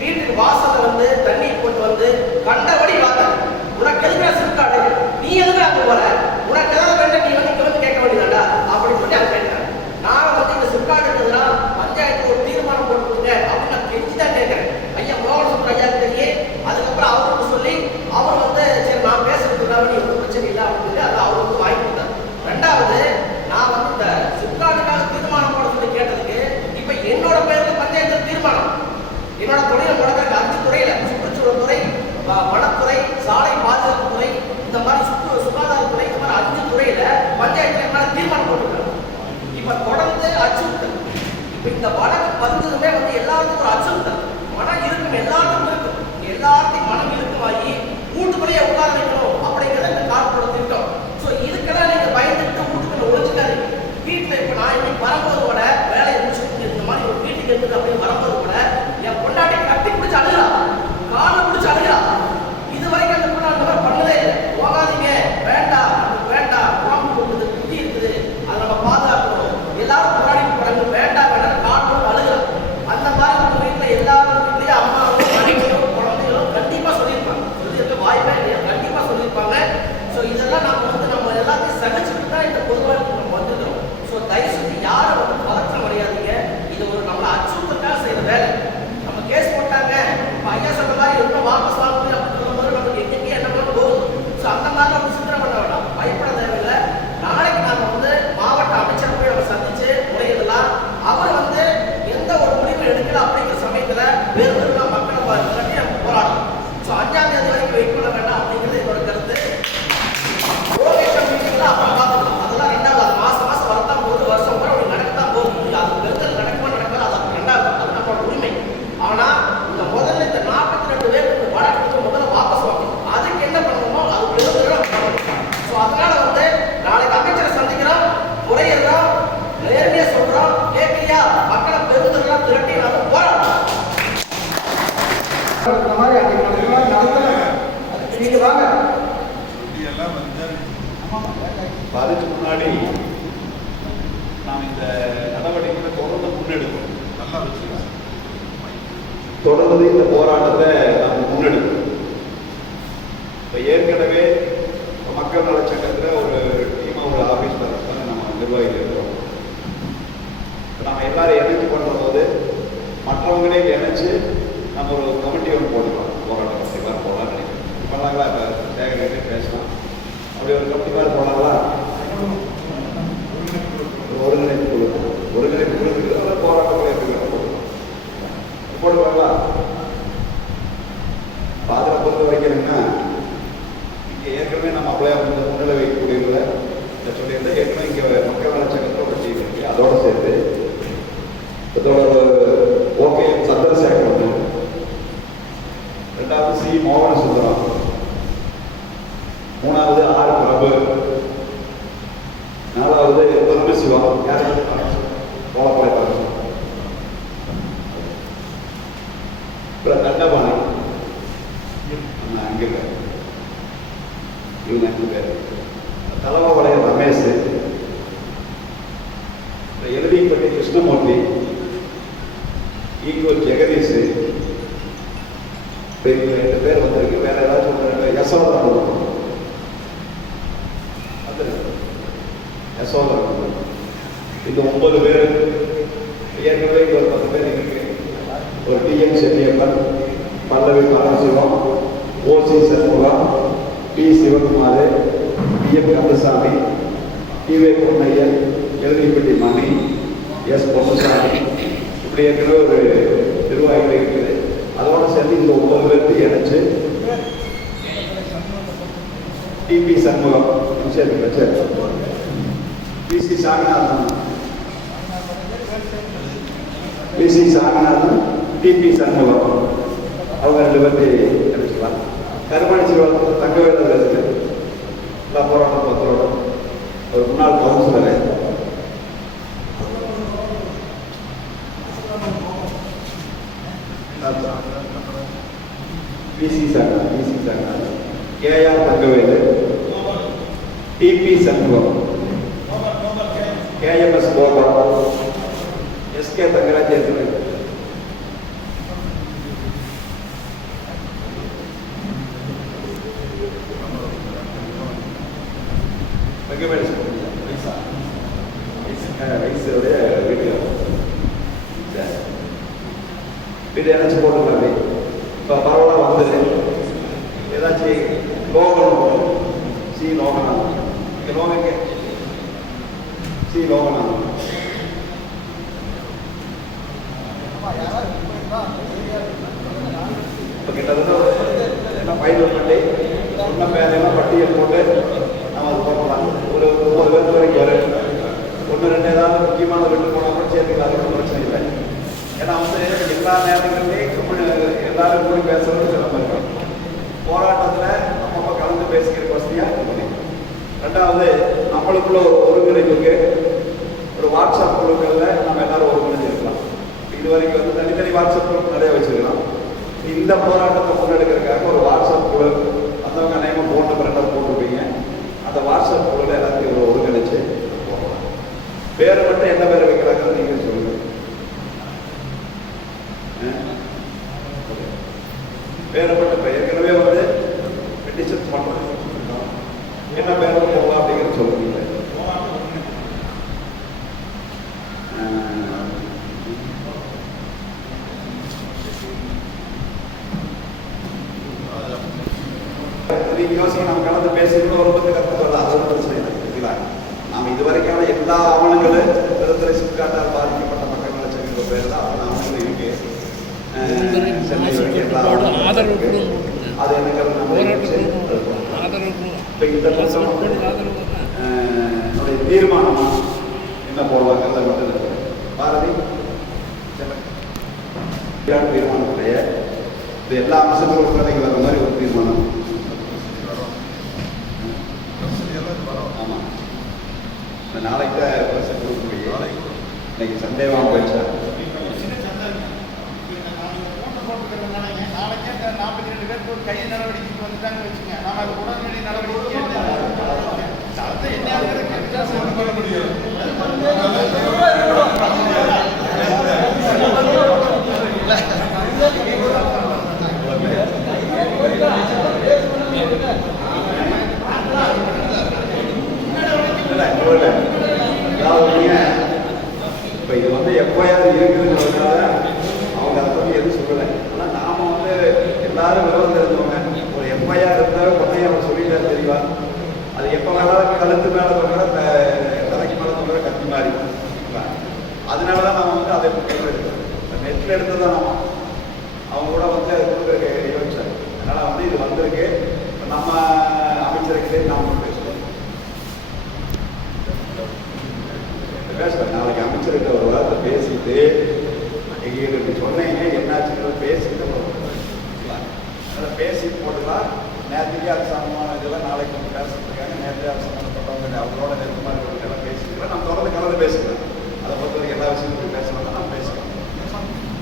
வீட்டுக்கு வாசலில் வந்து தண்ணி போட்டு வந்து துறை, சாலை பாதுகாப்பு துறை, இந்த மாதிரி சுகாதாரத்துறை, இந்த மாதிரி 5 துறையில பஞ்சாயத்துல என்ன தீர்மானம் போட்டுருக்காங்க. இப்ப தொடர்ந்து அச்சுறுத்தல். இப்ப இந்த வழக்கு பதிஞ்சதுமே வந்து எல்லாருக்கும் ஒரு அச்சுறுத்தல். மனம் இருக்கும், எல்லாருக்கும் இருக்கும். எல்லாத்தையும் மனம் இருக்குமாகி வீட்டுக்குள்ளேயே உட்கார வைக்கணும் அப்படிங்கிறத இந்த கார்போட திட்டம். ஸோ இதுக்கெல்லாம் நீங்க பயந்துட்டு வீட்டுக்குள்ள ஒழிச்சுக்காதீங்க. வீட்டுல இப்ப நான் இன்னைக்கு வரும்போது கூட வேலையை முடிச்சுட்டு இந்த மாதிரி ஒரு வீட்டுக்கு இருக்குது அப்படின்னு வரும்போது கூட என் பொண்டாட்டி கட்டி பிடிச்சி அழுகிறா, காலை பிடிச்சி அழுகிறா. இது வரைக்கும் அந்த பொண்ணு அந்த மாதிரி பண்ணதே இல்லை. போகாதீங்க, வேண்டாம், வேண்டாம், உடம்பு இருக்குது, குட்டி இருக்குது, அதை நம்ம பாதுகாக்கணும், எல்லாரும் போராடி போறாங்க, வேண்டாம் வேண்டாம் காட்டு அழுகிறா. அந்த மாதிரி நம்ம வீட்டுல எல்லாரும் வீட்லயும் அம்மாவும் மனைவியும் குழந்தைகளும் கண்டிப்பா சொல்லியிருப்பாங்க. சொல்லியிருக்க வாய்ப்பே இல்லையா, கண்டிப்பா சொல்லியிருப்பாங்க. ஸோ இதெல்லாம் நம்ம எல்லாத்தையும் சகிச்சுட்டு தான் இந்த பொதுவாக நம்ம வந்துக்கிறோம். ஸோ தயவு செஞ்சு யாரும் வந்து பதற்றம் அடையாதீங்க. இது ஒரு நம்மளை அச்சுறுத்தலுக்காக செய்யற வேலை. நம்ம கேஸ் போட்டாங்க, இப்போ ஐயா சொன்ன மாதிரி ரொம்ப வாபஸ் வாங்க அப்படின்னு சொல்லும்போது நமக்கு எங்கேயும் என்ன பண்ண போகுது. ஸோ அந்த மாதிரி நம்ம சிந்தனை பண்ண வேண்டாம், பயப்பட தேவையில்லை. நாளைக்கு நாம வந்து மாவட்ட அமைச்சர் போய் நம்ம சந்திச்சு முறையிடலாம். அவர் வந்து எந்த ஒரு முடிவு எடுக்கல அப்படிங்கிற சமயத்துல வேறு மக்களை பாருங்க நம்ம போராடலாம். ஸோ 5ஆம் தேதி வரைக்கும் வெயிட் பண்ண வேண்டாம் அப்படிங்கிறது என்னோட கருத்து. அப்புறம் பார்த்துக்கலாம், அதெல்லாம் 2வது. மாசம் வரத்தான் போகுது, வருஷம் கூட அப்படி நடக்கத்தான் போகுது. அது பெருத்தல் நடக்குமா நடக்காது, அது 2வது, அது நம்மளோட உரிமை. ஆனா இந்த முதல்ல இந்த 42 பேருக்கு வழக்கு முதல்ல வாபஸ் வாங்கணும். அதுக்கு என்ன பண்ணணுமோ அதுக்கு எழுதுறோம். ஸோ அதனால வந்து நாளைக்கு அமைச்சரை சந்திக்கிறோம், முறையிடுறோம், நேர்மையா சொல்றோம், கேட்கலையா மக்களை பெருந்தெல்லாம் திரட்டி நாம போராடணும். இந்த மாதிரி நடத்தணும். நீங்க வாங்க. அதுக்கு முன்னாடி நாம் இந்த நடவடிக்கைகளை தொடர்ந்து முன்னெடுக்கணும். நல்லா வச்சுக்கலாம். தொடர்ந்து இந்த போராட்டத்தை நாம் முன்னெடுக்கணும். இப்போ ஏற்கனவே மக்கள் நலச்சங்கத்தில் ஒரு டீமாக ஒரு ஆஃபீஸ் தரத்தில் நம்ம நிர்வாகிகள் இருக்கிறோம். நம்ம எல்லாரும் இணைச்சு பண்ணுற போது மற்றவங்களே இணைச்சு நம்ம ஒரு கமிட்டி ஒன்று போட்டுக்கலாம். போராட்டம் கமிட்டி மாதிரி போகலான்னு நினைக்கிறோம். பண்ணாங்களா? இப்போ சேகரிக்கிட்டே பேசலாம். அப்படி ஒரு கமிட்டி மாதிரி போனாங்களா? ஒருங்கிணைப்பு குழு போராட்ட குழு போடுவாங்களா? அதில் பொறுத்த வரைக்கும் இங்கே ஏற்கனவே நம்ம அப்ளை முன்னிலை வைக்கக்கூடியவங்கள சொல்லியிருந்தேன். ஏற்கனவே இங்கே மக்கள் நலச்சங்கத்தில் ஒரு டீம் இருக்கு. அதோட சேர்த்து இதோட ஓகே சந்திரசேகர் ஒன்று, 2வது சி மோகன சுந்தரம், 3வது ஆர் பிரபு, 4வது பரமசிவம், கோலப்படை பரமசிவம், அப்புறம் தண்டபாணி அங்கே இவங்க 5 பேர், தலைவடைய ரமேஷ், எழுதிப்பட்டி கிருஷ்ணமூர்த்தி, ஈக்குவல் ஜெகதீஷ், 2 பேர் வந்திருக்கு. வேற ஏதாச்சும் யசோதா இந்த 9 பேர் ஏற்கனவே ஒரு 10 பேர் இருக்கு. ஒரு டிஎன் செட்டியப்பன், பல்லவி பரமசிவம், ஓசி சண்முகம், பி சிவகுமார், டிஎம் கந்தசாமி, டிவே பொன்னையன், எழுதிப்பட்டி மணி, எஸ் பொன்னுசாமி, இப்படி ஏற்கனவே ஒரு நிர்வாகிகள் இருக்குது. அதோட சேர்ந்து இந்த 9 பேருக்கு இணைச்சு TP Shanmugam, PC Saminathan, TP Shanmugam, அவங்க 2 பேர்த்தையும் நினைச்சுக்கலாம். கருமணி சிறுவன் தங்கவேலு எல்லா போராட்டம் பத்திரோட ஒரு முன்னாள் councillor, PC Saminathan, KR Thangavelu, TP Shanmugam, KMS Gopal, SK Thangaraj இருக்கிறது. வயசுடைய வீட்டில் வீடு ஏதாச்சும் போட்டுருக்காங்க. இப்போ பரவாயில்ல வந்தது ஏதாச்சும் லோகனம், சி லோகநாதன், இங்கே லோகங்க சி லோகநாதன், இப்போ கிட்டத்தட்ட என்ன ஃபைனல் பண்ணி சொன்ன பேரையெல்லாம் பட்டியல் போட்டு நம்ம அது போகலாம். ஒரு 30 பேர் வரைக்கும் வரும். 1-2 ஏதாவது முக்கியமான விட்டு போனால் கூட சேர்த்துக்கலாம், அது ஒன்றும் பிரச்சனை இல்லை. ஏன்னா எல்லா நேரங்கள்லேயும் எல்லாரும் கூடி பேசுறது சிரமம் இருக்கும். போராட்டத்தில் நம்ம கலந்து பேசிக்கிற வசதியாக இருக்கும். ரெண்டாவது, நம்மளுக்குள்ள ஒரு ஒருங்கிணைப்புக்கு ஒரு வாட்ஸ்அப் குழுக்களில் நம்ம எல்லாரும் ஒருங்கிணைஞ்சிருக்கலாம். இது வரைக்கும் தனித்தனி வாட்ஸ்அப் குழு நிறைய வச்சுருக்கலாம். இந்த போராட்டத்தை முன்னெடுக்கிறதுக்காக ஒரு வாட்ஸ்அப் குழு வந்தவங்க அநேகமாக ஃபோன் நம்பர் எல்லாம் போட்டுருப்பீங்க. அந்த வாட்ஸ்அப் குழுவில் எல்லாத்தையும் ஒருங்கிணைச்சு போகலாம். பேரை மட்டும் என்ன பேரை வைக்கிறாங்கன்னு நீங்கள் சொல்லுங்கள். பேரை மட்டும் ஏற்கனவே பெட்டிஷன் பண்ணுறோம், என்ன பேரை போகலாம் அப்படிங்கிறது சொல்லுவீங்க. யோசனை நம்ம கலந்து பேசிட்டு ஒரு பத்து கருத்து சொல்லலாம், அது ஒரு பிரச்சனை இல்லை. நாம் இதுவரைக்கான எல்லா ஆவணங்களும் திருத்துறை சுற்காட்டால் பாதிக்கப்பட்ட மக்கள் நலச்சங்க பேர் தான் ஆவணங்கள் இருக்கு. அது என்னங்கிறது நம்ம இப்போ இந்த நம்முடைய தீர்மானம் என்ன போடுவாங்கிறத மட்டும் பாரதி தீர்மானத்துடைய இது எல்லா அம்சங்களும் உட்காந்து வர மாதிரி ஒரு தீர்மானம். ஆமாம், நாளைக்கு தான் பிரசன் கொடுக்க முடியும். இன்னைக்கு சண்டேவாக போயிடுச்சா? நாளைக்கே 42 பேர் போட்டு கைது நடவடிக்கைக்கு வந்துட்டாங்கன்னு வச்சுங்க. நாம அது உடனடி நடவடிக்கை என்ன பண்ண முடியும்? இப்போ இது எப்பயாவது இருக்குதுங்கிறதுனால அவங்க அதை பற்றி எதுவும் சொல்லலை. ஆனால் நாம் எல்லாரும் விவரம் தெரிஞ்சவங்க. ஒரு எஃப்ஐஆர் இருந்தாலும் உடனே அவர் சொல்லிட்டாரு தெரியவா. அது எப்போ வேணாலும் கழுத்து மேலே சொல்கிற தலைக்கு மேலே சொல்கிற கத்தி மாறி. அதனால தான் நம்ம அதை நெட்டில் எடுத்து தான் அவங்க கூட அது கொடுக்குற யோசிச்சார். அதனால் இது வந்திருக்கு. நம்ம அமைச்சர்கிட்டே நாம் பேசுவோம். பேசுகிறேன் நாளைக்கு அமைச்சர்கிட்ட ஒரு வாரத்தை பேசிட்டு எங்களுக்கு சொன்னீங்க என்னாச்சுங்கிறத பேசிட்டு அதை பேசி போட்டுலாம். நேற்றுக்கே அது சம்பந்தமான இதெல்லாம் நாளைக்கு கொஞ்சம் பேசுறதுக்காக நேற்று அது சம்மந்தப்பட்டவங்க அவங்களோட நெருக்கமாக இருக்கிறவங்கெல்லாம் பேசிக்கலாம். நம்ம தொடர்ந்து கலந்து பேசிக்கலாம். அதை பொறுத்த வரைக்கும் எல்லா விஷயங்களும் பேசலாம், நம்ம பேசலாம்.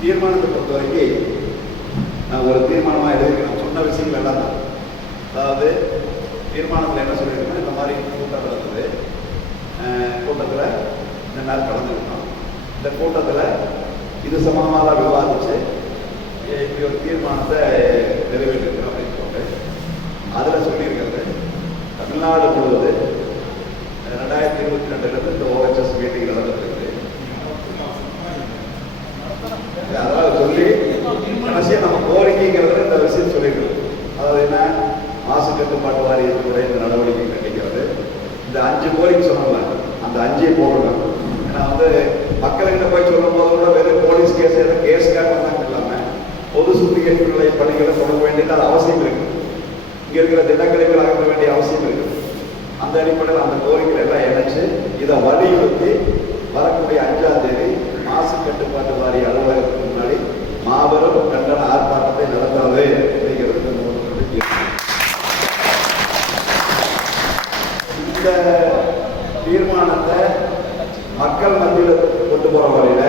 தீர்மானத்தை பொறுத்த வரைக்கும் நான் ஒரு தீர்மானமாக எழுதியிருக்கேன். நான் சொன்ன விஷயங்கள் எல்லாம் தான். அதாவது தீர்மானத்தில் என்ன சொல்லியிருக்கேன்னா, இந்த மாதிரி கூட்டம் நடந்தது. கூட்டத்தில் இந்த நாள் கலந்துக்கிட்டோம். இந்த கூட்டத்தில் இது சம்பந்தமாக தான் விவாதித்து இப்படி ஒரு தீர்மானத்தை நிறைவேற்றிருக்கிறோம் அப்படின்னு சொல்லிட்டு அதில் சொல்லியிருக்கிறது. தமிழ்நாடு முழுவது 2022 இந்த OHS மீட்டிங் நடந்துருக்கு. அதாவது சொல்லி கடைசியாக நம்ம கோரிக்கைங்கிறத இந்த விஷயம் சொல்லியிருக்கோம். அதாவது என்ன, மாசு கட்டுப்பாட்டு வாரியத்துடைய இந்த நடவடிக்கை கண்டிக்கிறது. இந்த 5 கோரிக்கை சொன்னாங்க, அந்த 5 போடணும். ஏன்னா மக்கள்கிட்ட போய் சொல்லும் போது கூட வெறும் போலீஸ் கேஸுக்காக வந்தாங்க இல்லாமல் பொது சுத்திகரிப்பு நிலைய பணிகளை தொடங்க வேண்டியது அது அவசியம் இருக்குது. இங்கே இருக்கிற திட்டக்கழிவுகள் அகற்ற வேண்டிய அவசியம் இருக்குது. அந்த அடிப்படையில் அந்த கோரிக்கைகள் எல்லாம் இணைச்சு இதை வலியுறுத்தி வரக்கூடிய 5ஆம் தேதி மாசு கட்டுப்பாட்டு வாரிய அலுவலகத்துக்கு முன்னாடி மாபெரும் கண்டன ஆர்ப்பாட்டத்தை நடத்தாது அப்படிங்கிறது இந்த தீர்மானத்தை மக்கள் மத்தியில் கொண்டு போகிற வரையில்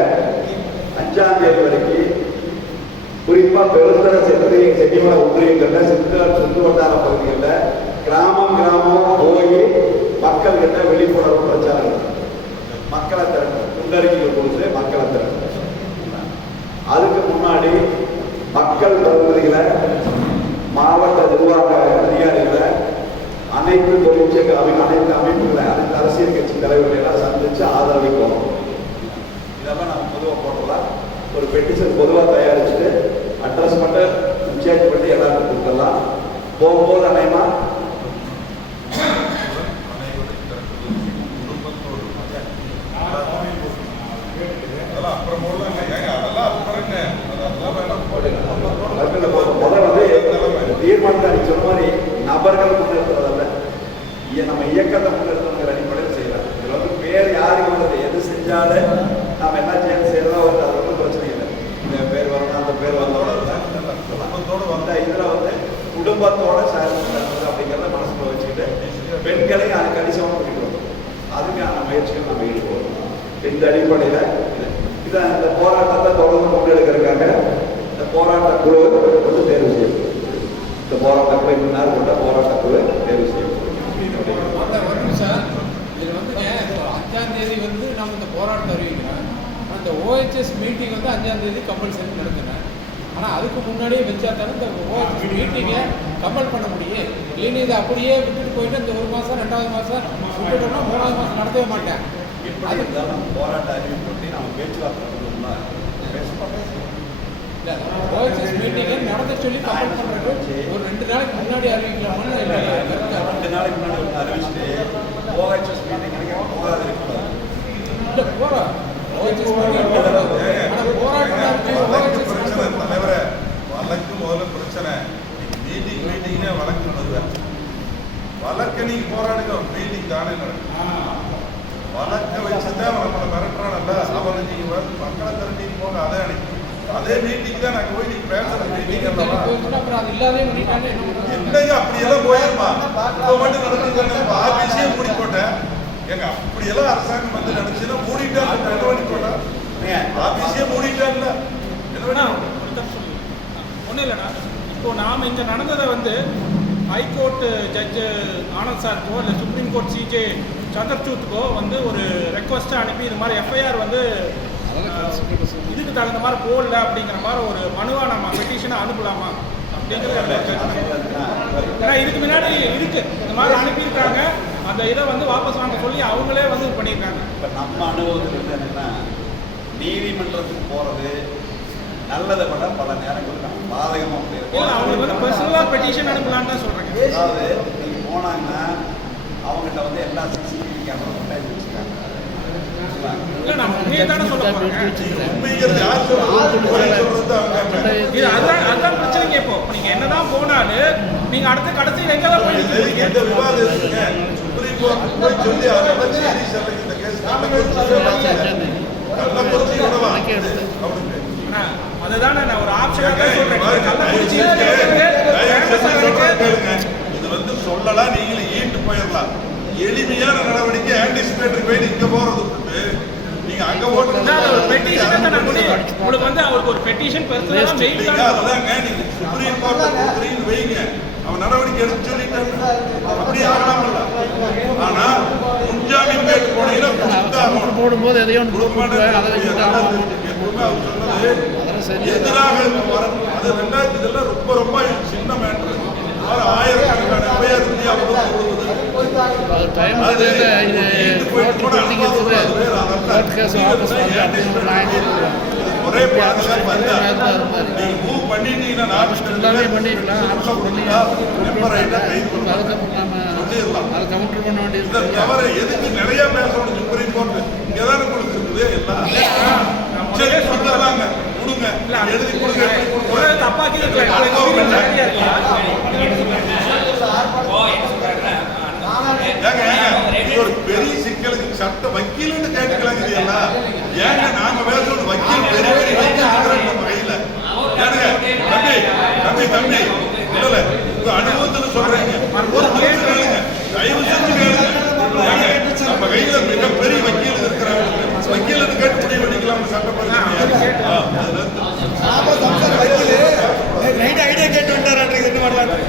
5ஆம் தேதி வரைக்கும் குறிப்பாக பெருந்தர செட்டிமலை ஒன்றியங்களில் சுற்று வட்டார பகுதிகளில் கிராமம் போய் மக்கள்கிட்ட விழிப்புணர்வு பிரச்சாரம் மக்களை திரட்டும், குண்டறிக்கைகள் கொடுத்து மக்களை திரட்டும். அதுக்கு முன்னாடி மக்கள் பிரதிநிதிகளை, மாவட்ட நிர்வாக அதிகாரிகளை, அனைத்து தொழிற்சங்க அனைத்து அமைப்புகளை, அனைத்து அரசியல் கட்சி தலைவர்களை எல்லாம் சந்திச்சு ஆதரவிக்கும். இதெல்லாம் நம்ம பொதுவாக போட்டலாம். ஒரு பெட்டிஷன் பொதுவாக தயாரிச்சுட்டு அட்ரஸ் மட்டும் இன்சார்ஜ் பண்ணி எல்லாருக்கும் கொடுத்துடலாம். போகும்போது அனைமா முதல்ல தீர்மானத்தை சொன்ன மாதிரி நபர்கள் முன்னெடுக்கிறதல்ல, நம்ம இயக்கத்தை முன்னெடுத்தவங்கிற அடிப்படையில் செய்யலாம். இதில் வந்து பேர் யாருக்கு வந்தது, எது செஞ்சாலும் நாம் என்ன செய்யறதா வந்து அது ஒன்றும் பிரச்சனை இல்லை. இந்த பேர் வரணும் அந்த பேர் வந்தோட குடும்பத்தோடு வந்த இதில் வந்து குடும்பத்தோட சேர்ந்து அப்படிங்கிறத மனசுல வச்சுக்கிட்டு பெண்களையும் அது கணிசமாக கூட்டிட்டு வரும். அதுக்கான முயற்சிகள் நம்ம ஈடுபடுவோம். இந்த அடிப்படையில் இதை இந்த போராட்டத்தை தொடர்ந்து முன்னெடுக்கிறதுக்காக இந்த போராட்ட குழு வந்து தேர்வு செய்யப்படும். இந்த போராட்ட குழு முன்னாள் கொண்ட போராட்ட குழு தேர்வு செய்யப்படும். ஒரு நிமிஷம், இதில் வந்துங்க 5ஆம் தேதி வந்து நம்ம இந்த போராட்டம் அறிவிக்கிறோம். அந்த ஓஹெச்எஸ் மீட்டிங் வந்து 5ஆம் தேதி கம்பல்சரி நடத்துனேன். ஆனால் அதுக்கு முன்னாடியே வச்சா தானே இந்த ஓஹெச்எஸ் மீட்டிங்கை கம்பல் பண்ண முடியும். இல்லைன்னு இதை அப்படியே விட்டுட்டு போயிட்டு இந்த 1 மாதம் 2வது மாதம் விட்டுட்டோம்னா 3வது மாதம் நடத்தவே மாட்டேன். எப்படி இருந்தாலும் போராட்ட அறிவிப்பு பண்ணி நம்ம பேச்சுவார்த்தை பண்ணணும்னா இல்லை, ஓஹெச்எஸ் மீட்டிங்கை நடத்த சொல்லி கம்பல் பண்ணுறதுக்கு ஒரு 2 நாளைக்கு முன்னாடி அறிவிக்கலாமான்னு 2 நாளைக்கு முன்னாடி அறிவிச்சுட்டு ஓஹெச்எஸ் மீட்டிங் போகாது இருக்கக்கூடாது. இல்லை போகிறோம் ஓஹெச்எஸ் மீட்டிங் ஆனால் போராட்டம் தலைவரை வழக்கு முதல்ல பிரச்சனை. மீட்டிங்னே வழக்கு நடக்குது. வழக்க நீங்க போராடுங்க, மீட்டிங் தானே நடக்கும். வழக்க வச்சுதான் நம்மளை மிரட்டுறானல்ல, அவனை நீங்க வந்து மக்களை திரட்டிட்டு போங்க. அதே மீட்டிங் தான் நாங்கள் போய் நீங்க பேசுற மீட்டிங் என்னங்க அப்படியெல்லாம் போயிருமா? இப்போ மட்டும் நடக்குது. ஆபீஸே மூடி போட்டேன் எங்க, அப்படியெல்லாம் அரசாங்கம் வந்து நினைச்சுன்னா மூடிட்டாங்க. என்ன பண்ணி போட்டா ஆபீஸே மூடிட்டாங்கல்ல. ஒன்றும் இல்லைண்ணா, இப்போ நாம் இங்கே நடந்ததை வந்து ஹைகோர்ட் ஜட்ஜு ஆனந்த் சாருக்கோ இல்லை சுப்ரீம் கோர்ட் சிஜே சந்திரசூத்துக்கோ வந்து ஒரு ரெக்வஸ்ட்டை அனுப்பி இது மாதிரி எஃப்ஐஆர் வந்து இதுக்கு தகுந்த மாதிரி போடல அப்படிங்கிற மாதிரி ஒரு மனுவாக நம்ம பெட்டிஷனை அனுப்பலாமா அப்படிங்கிறது. ஏன்னா இதுக்கு முன்னாடி இருக்கு இந்த மாதிரி அனுப்பியிருக்காங்க, அந்த இதை வந்து வாபஸ் வாங்க சொல்லி அவங்களே வந்து இது பண்ணியிருக்காங்க. இப்போ நம்ம அனுபவத்தில் என்னன்னா, நீதிமன்றத்துக்கு போகிறது நல்லதை விட பல நேரங்கள் நம்ம பாதகமாக இல்லை, அவங்களுக்கு வந்து பர்சனலாக பெட்டிஷன் அனுப்பலான்னு தான் சொல்கிறேங்க. அதாவது நீங்கள் போனாங்கன்னா அவங்ககிட்ட வந்து எல்லா சிசிடிவி கேமரா கொண்டாடி வச்சுருக்காங்க. இல்லை, நான் உண்மையை தானே சொல்ல போகிறேன். அதுதான் பிரச்சனைங்க. இப்போ நீங்கள் என்னதான் போனாலும் நீங்கள் அடுத்த கடைசியில் எங்கே தான் போயிட்டு எந்த விவாதம் இருக்குங்க. சுப்ரீம் கோர்ட் போய் சொல்லி அதெல்லாம் சீரியஸ் இந்த கேஸ் அதுதான் நான் ஒரு ஆப்ஷனாக சொல்றேன். இது வந்து சொல்லலாம், நீங்களும் ஈட்டு போயிடலாம். எளிமையான நடவடிக்கை ஆன்டிசிபேட்டரி போய் இங்க போறது நீங்க அங்க போட்டு உங்களுக்கு வந்து அவருக்கு ஒரு பெட்டிஷன் பர்சனலா மெயில் அதுதாங்க. நீங்க சுப்ரீம் கோர்ட் வைங்க, அவன் நடவடிக்கை எடுத்து சொல்லிட்டாங்க. அப்படி ஆகலாமல்ல. ஆனா முன்ஜாமீன் கேட்டு போனீங்கன்னா போடும்போது எதையோ எதிராக வரணும். அது 2000 இதெல்லாம் ரொம்ப ரொம்ப சின்ன மேட்டர். ஆயிரக்கணக்கான எஃப்ஐஆர் இந்தியா ஒரே மூவ் பண்ணிட்டீங்கன்னா தவிர எதுக்கு நிறைய பேசணும். சுப்ரீம் கோர்ட் இங்கதானே உங்களுக்கு இருக்குது எல்லாம். சரி சொல்லலாங்க, கொடுங்க, எழுதி கொடுங்க. ஒரு பெரிய சிக்கலுக்கு சட்ட வக்கீல்னு கேட்டுக்கலாம். இது எல்லாம் ஏங்க நாங்க பேசணும். வக்கீல் பெரிய பெரிய வக்கீல் நம்ம கையில. தம்பி தம்பி இல்ல உங்க அனுபவத்துல சொல்றீங்க. தயவு செஞ்சு கேளுங்க. நம்ம கையில மிகப்பெரிய வக்கீல் இருக்கிறாங்க. வக்கீல் கேட்டு முடிவு பண்ணிக்கலாம். சட்டப்படி ஐடியா கேட்டு வந்தாரு. என்ன பண்ணலாம்?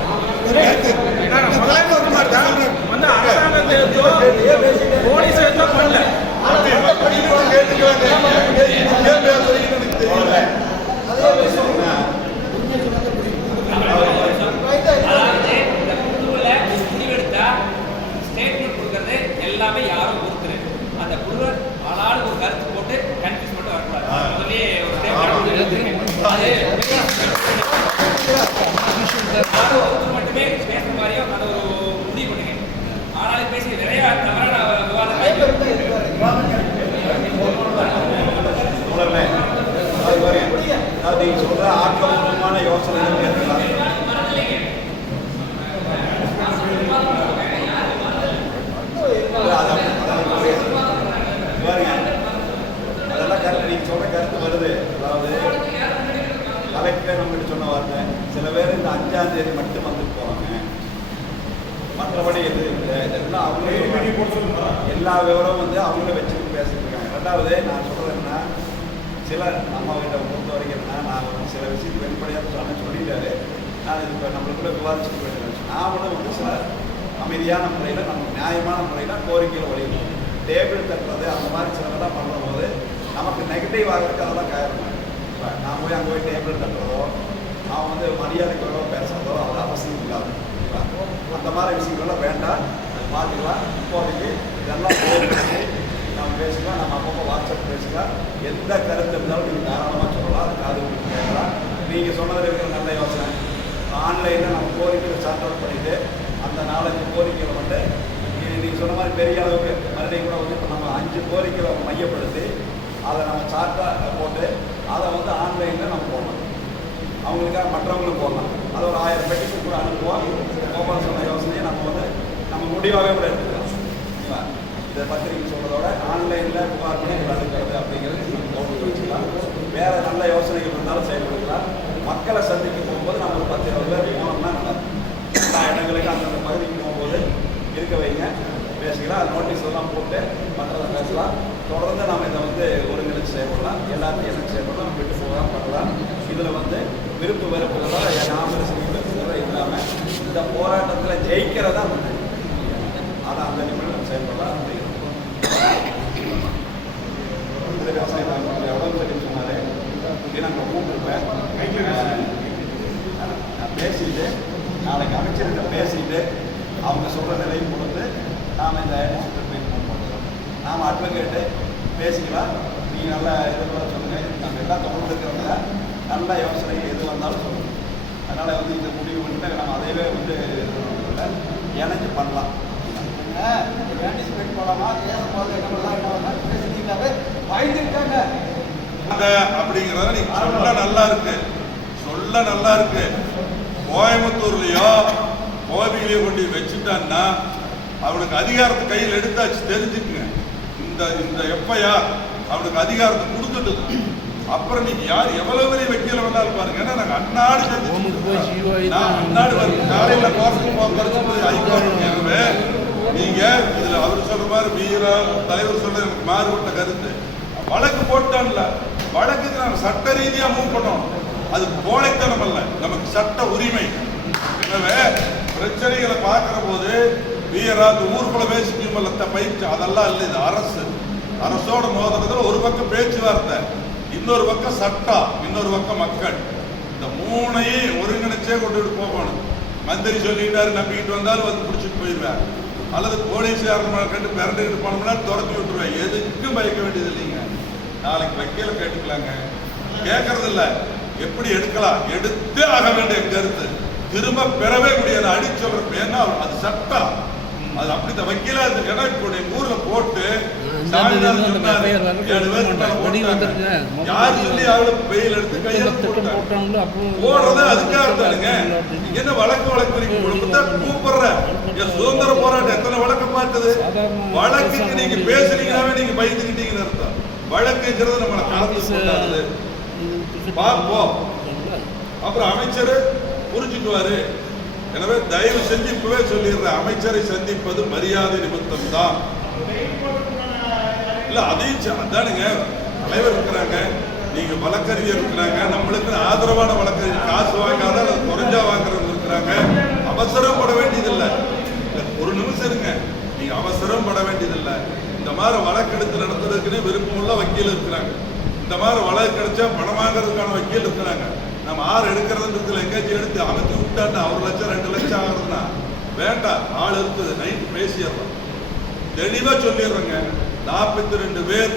மற்றபடி எதுவும் இல்லை. இதெல்லாம் அவங்களே எல்லா விவரமும் வந்து அவங்களே வச்சுட்டு பேசிட்டு இருக்காங்க. ரெண்டாவது நான் சொல்கிறது என்ன, சில நம்ம கிட்ட பொறுத்த வரைக்கும் என்ன, நான் சில விஷயத்துக்கு வெளிப்படையாக சொல்லிட்டாரு. நான் இது இப்போ நம்மளுக்குள்ள விவாதிச்சுட்டு போயிட்டு நான் வந்து சில அமைதியான முறையில் நம்ம நியாயமான முறையில் கோரிக்கையில் வழியும் டேபிள் தட்டுறது அந்த மாதிரி சிலதெல்லாம் பண்ணும்போது நமக்கு நெகட்டிவ் ஆகிறதுக்கு அதெல்லாம் காரணம். இப்போ நான் போய் அங்கே போய் டேபிள் தட்டுறதோ அவன் வந்து மரியாதைக்குறதோ பேசுகிறதோ அது அவசியம் இல்லாது. அந்த மாதிரி விஷயங்கள்லாம் வேண்டாம், அது பார்த்துக்கலாம். இப்போதைக்கு இதெல்லாம் போய் நம்ம பேசிக்கலாம், நம்ம அப்பப்போ வாட்ஸ்அப் பேசிக்கலாம். எந்த கருத்து இருந்தாலும் நீங்கள் தாராளமாக சொல்லலாம், அது காது உங்களுக்கு கேட்கலாம். நீங்கள் சொன்னதில் இருக்கிற நல்ல யோசனை ஆன்லைனில் நம்ம கோரிக்கையை சார்ட் அவுட் பண்ணிவிட்டு அந்த 4-5 கோரிக்கைகளை வந்து நீங்கள் சொன்ன மாதிரி பெரிய அளவுக்கு மறுபடியும் கூட வந்து இப்போ நம்ம 5 கோரிக்கைகளை மையப்படுத்தி அதை நம்ம சார்ட்டாக போட்டு அதை வந்து ஆன்லைனில் நம்ம போடலாம், அவங்களுக்காக மற்றவங்களும் போடலாம். அதை ஒரு 1000 பெட்டிஷன் கூட அனுப்புவோம். கோபால் சொன்ன யோசனையை நம்ம வந்து நம்ம முடிவாகவே கூட எடுத்துக்கலாம். இந்த பத்திரிகை சொல்கிறதோட ஆன்லைனில் புகார் பண்ணி அனுப்புறது அப்படிங்கிறது கவனித்து வச்சுக்கலாம். வேறு நல்ல யோசனைகள் இருந்தாலும் செயல்படுத்தலாம். மக்களை சந்திக்க போகும்போது நம்ம ஒரு 10-20 பேர் போனோம்னா நல்லா எல்லா இடங்களுக்கு அந்தந்த பகுதிக்கு போகும்போது இருக்க வைங்க, பேசிக்கலாம். அது நோட்டீஸ் எல்லாம் போட்டு மற்றதை பேசலாம். தொடர்ந்து நம்ம இதை வந்து ஒருங்கிணைச்சு செயல்படலாம். எல்லாத்தையும் எனக்கு செயல்படலாம், விட்டு போகலாம், பண்ணலாம். இதில் வந்து விருப்பு வெறுப்புகளாக நாமளும் செய்யறதுங்கிறத இல்லாமல் இந்த போராட்டத்தில் ஜெயிக்கிறதா அதை அந்த நிமிடம் செயல்படலாம் அப்படிங்கிறது. எவ்வளோ சரி சொன்னாலே நாங்கள் கூப்பிட்டுருப்பேன், நான் பேசிட்டு நாளைக்கு அமைச்சர்கிட்ட பேசிட்டு அவங்க சொல்கிற நிலையை கொடுத்து நாம் இந்த ஐடென்டிஃபிகேஷன் பண்ணுறோம். நாம் அட்வொகேட்டு பேசிக்கலாம். நீங்கள் நல்லா இது கூட சொல்லுங்கள். நம்ம எல்லாம் தொடர்ந்து இருக்கிறவங்க நல்ல யோசனை எது வந்தாலும் சொல்லுங்கள். அதனால் வந்து இந்த முடிவு வந்துட்டு நம்ம அதையவே வந்து இணைஞ்சு பண்ணலாம். ஆன்டிசிபேட் பண்ணலாமா பேசும்போது என்ன பண்ணலாம் பேசிட்டீங்களாவே வாய்ந்திருக்காங்க அப்படிங்கிறத நீங்க சொல்ல நல்லா இருக்கு, சொல்ல நல்லா இருக்கு. கோயம்புத்தூர்லயோ கோபிலையோ கொண்டு வச்சுட்டான்னா அவனுக்கு அதிகாரத்தை கையில் எடுத்தாச்சு, தெரிஞ்சுக்குங்க. இந்த எஃப்ஐஆர் அவனுக்கு அதிகாரத்தை கொடுத்துட்டு அப்புறம் நீங்க யார் எவ்வளவு பெரிய வக்கீல வேணாலும் பாருங்க. ஏன்னா நாங்க அன்னாடு அன்னாடு காலையில போக்குவரத்து ஹைகோர்ட். நீங்க இதுல அவர் சொல்ற மாதிரி வீரம் தலைவர் சொல்ற எனக்கு மாறுபட்ட கருத்து. வழக்கு போட்டான்ல, வழக்குக்கு நாம சட்ட ரீதியா மூவ் பண்ணோம். அது கோழைத்தனம் அல்ல, நமக்கு சட்ட உரிமை. எனவே பிரச்சனைகளை பார்க்கிற போது வீரா ஊருக்குள்ள பேசிக்க பயிற்சி அதெல்லாம் இல்லை. இது அரசோட மோதிரத்தில் ஒரு பக்கம் பேச்சுவார்த்தை, இன்னொரு பக்கம் சட்டம், இன்னொரு பக்கம் மக்கள். இந்த மூணையும் ஒருங்கிணைச்சே கொண்டு போகணும். மந்திரி சொல்லிட்டாரு நம்பிக்கிட்டு வந்தாலும் வந்து பிடிச்சிட்டு போயிடுவேன், அல்லது போலீஸ் கண்டு பிறண்டுக்கிட்டு போனோம்னா துரத்தி விட்டுருவேன். எதுக்கும் பயக்க வேண்டியது இல்லைங்க. நாளைக்கு வக்கீல கேட்டுக்கலாங்க, கேட்கறது இல்லை. எப்படி எடுக்கலாம், எடுத்தே ஆக வேண்டிய கருத்து திரும்ப பெறவே முடியாது. அடி சொல்றேன், ஏன்னா அது சட்டம். அது அப்படி இந்த வக்கீலா இருக்கு. இப்போ ஊர்ல போட்டு யாரு சொல்லி அவளுக்கு பெயில் எடுத்து கையெழுத்து போடுறத அதுக்காக தானுங்க. என்ன வழக்கு கூப்பிடுற சுதந்திர போராட்டம் எத்தனை வழக்கு பார்க்குது. வழக்குக்கு நீங்க பேசுறீங்கன்னாவே நீங்க பயந்துக்கிட்டீங்கன்னு அர்த்தம். வழக்குங்கிறது நம்மளை கலந்து சொல்லாது பார்ப்போம். அப்புறம் அமைச்சர் புரிஞ்சுக்குவாரு. எனவே தயவு செஞ்சு இப்பவே சொல்லிடுறேன், அமைச்சரை சந்திப்பது மரியாதை நிமித்தம் தான். இல்ல அதையும் அதானுங்க, தலைவர் இருக்கிறாங்க, நீங்க வழக்கறிஞர் இருக்கிறாங்க, நம்மளுக்கு ஆதரவான வழக்கறிஞர் காசு வாங்காத அல்லது குறைஞ்சா வாங்குறவங்க இருக்கிறாங்க. அவசரம் பட வேண்டியதில்லை. ஒரு நிமிஷம் இருங்க, நீங்க அவசரம் பட வேண்டியதில்லை. இந்த மாதிரி வழக்கெடுத்து நடத்துறதுக்குன்னு விருப்பம் உள்ள வக்கீல் இருக்கிறாங்க. இந்த மாதிரி வழக்கு கிடைச்சா பணம் வாங்குறதுக்கான வக்கீல் இருக்கிறாங்க. நம்ம ஆறு எடுக்கிறதுன்றதுல எங்கேயாச்சும் எடுத்து அமைத்து விட்டான்னா 1 லட்சம் 2 லட்சம் ஆகுதுன்னா வேண்டாம், ஆள் இருக்குது, நைட்டு பேசிடுறோம். தெளிவா சொல்லிடுறோங்க. 42 பேர்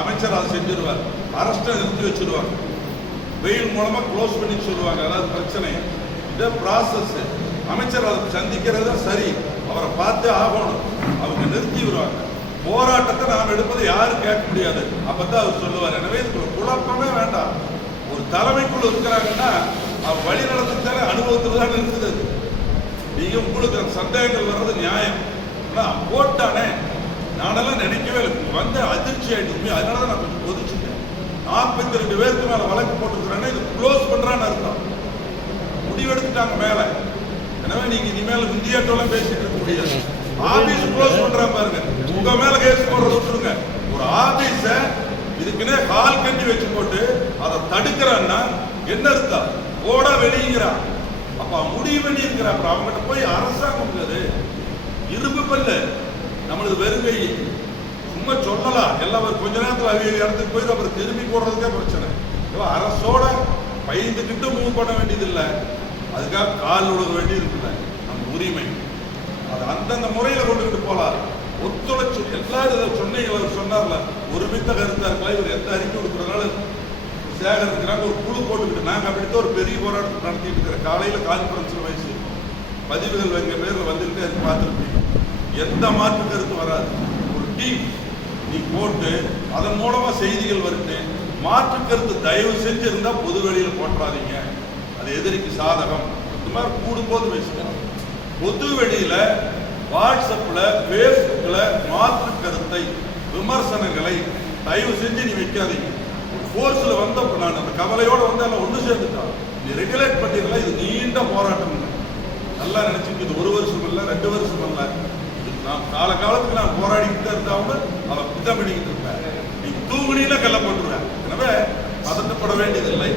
அமைச்சர் அதை செஞ்சிருவார். அரஸ்ட நிறுத்தி வச்சிருவாங்க, வெயில் மூலமா க்ளோஸ் பண்ணி சொல்லுவாங்க. அதாவது பிரச்சனை இந்த ப்ராசஸ். அமைச்சர் அதை சந்திக்கிறது சரி, அவரை பார்த்தே ஆகணும். அவங்க நிறுத்தி விடுவாங்க. போராட்டத்தை நாம் எடுப்பதை யாரும் கேட்க முடியாது. அப்பதான் அவர் சொல்லுவார். எனவே இதுக்கு குழப்பமே வேண்டாம். ஒரு தலைமைக்குள்ள இருக்கிறாங்கன்னா அவர் வழி நடத்துத்தானே அனுபவத்தில் தான் இருக்குது. நீங்க உங்களுக்கு சந்தேகங்கள் வர்றது நியாயம். போட்டானே நானெல்லாம் நினைக்கவே இல்லை, வந்து அதிர்ச்சி ஆயிட்டு. அதனாலதான் நான் கொஞ்சம் கொதிச்சுட்டேன். 42 பேருக்கு மேல வழக்கு போட்டுருக்கிறேன்னா இது க்ளோஸ் பண்றான்னு அர்த்தம். முடிவெடுத்துட்டாங்க மேல. எனவே நீங்க இனிமே மேல இந்தியாட்டெல்லாம் பேசிட்டு இருக்க முடியாது. ஆபீஸ் க்ளோஸ் பண்றாங்க பாருங்க, உங்க மேல கேஸ் போடுற விட்டுருங்க. ஒரு ஆபீஸ இதுக்குன்னே கால் கட்டி வச்சு போட்டு அதை தடுக்கிறான்னா என்ன இருக்கா, ஓட வெளியுங்கிறான். அப்ப முடிவு பண்ணி இருக்கிற, அப்புறம் அவங்ககிட்ட போய் அரசாங்கம் இரும்பு பல்ல நம்மளுக்கு வெறுங்கை சும்மா சொல்லலாம். எல்லாம் கொஞ்ச நேரத்தில் அவங்க இடத்துக்கு போய் அப்புறம் திரும்பி போடுறதுக்கே பிரச்சனை. அரசோட பயந்துக்கிட்டு மூவ் பண்ண வேண்டியது இல்லை, அதுக்காக கால் விழுக வேண்டியது இருக்குல்ல, நம்ம உரிமை அது அந்தந்த முறையில் கொண்டுகிட்டு போகலாம். ஒத்துழைச்சு எல்லாரும் சொன்னீங்க, சொன்னார்ல ஒருமித்த கருத்தா இருக்கலாம். இவர் எந்த அறிக்கை கொடுக்குறதுனால சேகர் இருக்கிறாங்க, ஒரு குழு போட்டுக்கிட்டு நாங்கள் அப்படித்தான் ஒரு பெரிய போராட்டம் நடத்திட்டு இருக்கிற. காலையில் கான்ஃபரன்ஸில் வயசு பதிவுகள் எங்கள் பேரில் வந்துக்கிட்டே அது பார்த்துருப்பீங்க. எந்த மாற்று கருத்து வராது. ஒரு டீம் நீ போட்டு அதன் மூலமாக செய்திகள் வருது. மாற்று கருத்து தயவு செஞ்சு இருந்தால் பொது வெளியில் போட்டுறாதீங்க, அது எதிரிக்கு சாதகம். இந்த மாதிரி கூடும்போது பேசுகிறோம். பொது வெளியில் வாட்ஸ்அப்பில் ஃபேஸ்புக்கில் மாற்று கருத்தை விமர்சனங்களை தயவு செஞ்சு நீ வைக்காதீங்க. ஃபோர்ஸில் வந்த நான் அந்த கவலையோடு வந்து எல்லாம் ஒன்று சேர்ந்துட்டான். நீ ரெகுலேட் பண்ணிடலாம். இது நீண்ட போராட்டம், நல்லா நினைச்சுட்டு இது 1 வருஷம் இல்லை 2 வருஷம் இல்லை, இது நான் காலத்துக்கு நான் போராடிக்கிட்டு இருந்தாலும் அவன் பித்தம் பண்ணிக்கிட்டு இருப்பேன். நீ தூங்குனீங்கன்னா கல்ல போட்டுருவேன். எனவே பதட்டப்பட வேண்டியதில்லை,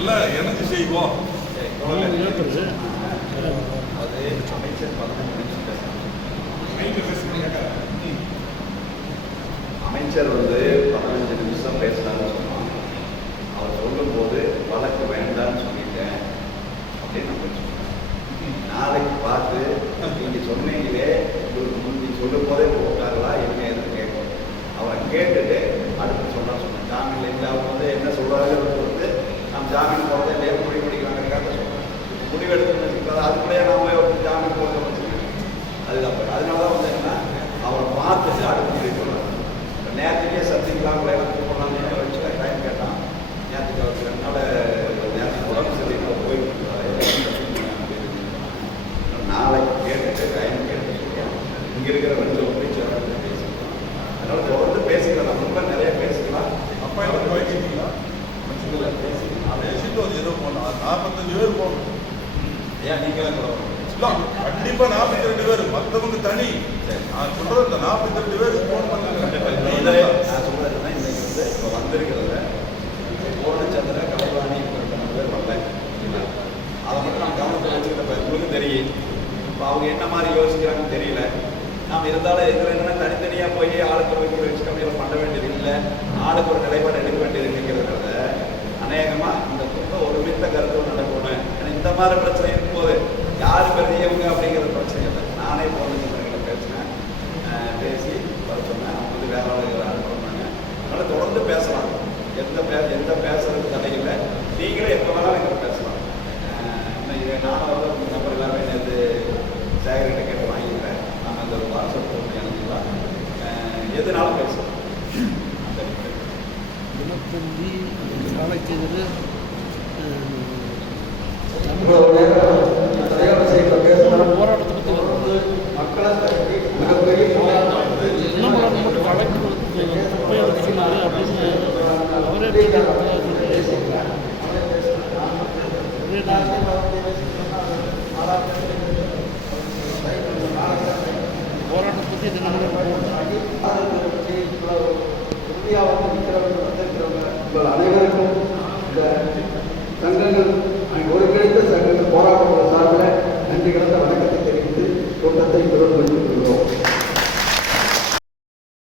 எல்லாம் எனக்கு செய்வோம். அமைச்சர் 15 நிமிஷம் பேசினான்னு சொன்னாங்க. அவர் சொல்லும் போது வழக்கு வேண்டாம்னு சொல்லிட்டேன் அப்படின்னு நம்ம சொன்னேன். நாளைக்கு பார்த்து நீங்க சொன்னீங்களே, நீங்க சொல்லும் போதே போட்டாங்களா என்ன எதுன்னு கேட்கணும். அவரை கேட்டுட்டு அடுத்து சொன்னேன். ஜாமீன் இல்லை, அவங்க என்ன சொல்றாங்க, நாம் ஜாமீன் போகிறதே இல்லையா முடிவு பண்ணிக்கிறாங்க சொல்றேன். முடிவெடுத்து அதுக்குள்ளேயே நாம ஜாமீன் போகிறத வச்சுக்கணும். அதுதான் அதனாலதான் என்னன்னா அவரை பார்த்துட்டு அடுத்து முடிவு சொல்றாங்க. நேரத்துக்கே சத்திக்கலாம் போனாங்க வச்சு டைம் கேட்டான். நேரத்துக்கு 2 நாள் நேரத்துக்கு உடம்பு சரியில்லை போயிட்டு நாளைக்கு கேட்டுட்டு டைம் கேட்டு சொல்லுவோம். இங்கே இருக்கிற 2 ஒப்பீச்சர் பேசிக்கலாம். அதனால தொடர்ந்து பேசிக்கலாம். ரொம்ப நிறைய பேசிக்கலாம். அப்பா எல்லாம் வைக்கிறீங்களா? பேசிக்கலாம். பேசிட்டு அது ஏதோ போகணும். 45 பேர் போகணும். ஏன் நீங்களும் கண்டிப்பா 42 பேர், மற்றவங்க தனி. நான் சொல்றது இந்த 42 பேர் போன் பண்ணுங்க. நான் சொல்றதுன்னா இன்னைக்கு இப்போ வந்திருக்கிறத பூர்ணச்சந்திர கலைவாணி பேர் வரல. அதை மட்டும் நம்ம கவனத்தில் வச்சுக்கிட்ட உங்களுக்கு தெரியும். இப்போ அவங்க என்ன மாதிரி யோசிக்கிறாங்கன்னு தெரியல. நாம் இருந்தாலும் இதில் என்னென்னா தனித்தனியாக போய் ஆளுக்கு போய் வச்சு கம்மியாக பண்ண வேண்டியது இல்லை, ஆளுக்கு ஒரு நிலைப்பாடு எடுக்க வேண்டியது இல்லைங்கிறத அநேகமாக இந்த கூட்டம் ஒருமித்த கருத்து நடக்கணும். ஏன்னா இந்த மாதிரி பிரச்சனை இருக்கும்போது யாரு பெரியவங்க அப்படிங்கிற பிரச்சனை இல்லை. நானே பூர்ணச்சந்திரங்களை பேசினேன், பேசி வர சொன்னேன். அவங்க வேற ஆளுகளை அனுப்புறாங்க. அதனால தொடர்ந்து பேசலாம். எந்த பேசுறது தடையில்லை. நீங்களே எப்போ வேணாலும் எங்களை பேசலாம். நானும் நம்பர் எல்லாமே நேற்று சேகரிட்ட கேட்டு வாங்கிக்கிறேன். நாங்கள் அந்த வாட்ஸ்அப் போட்டு அனுப்பிக்கலாம். எதுனாலும் பேசலாம். தினத்தந்தி நாளைக்கு போராட்டத்தை பற்றி வரும்போது மக்களை மிகப்பெரிய போராட்டம் மட்டும் வழக்கு உபயோகிக்கிறாரு அப்படின்னு அவரே போராட்டத்தை பற்றி இந்தியாவில் இருக்கிறவங்க உங்கள் அனைவருக்கும் இந்த சங்கங்கள் ஒருங்கிணைந்த சங்கங்கள் போராட்ட சார்பில் நன்றி கலந்த வணக்கத்தை தெரிவித்து கூட்டத்தை தொடர்பு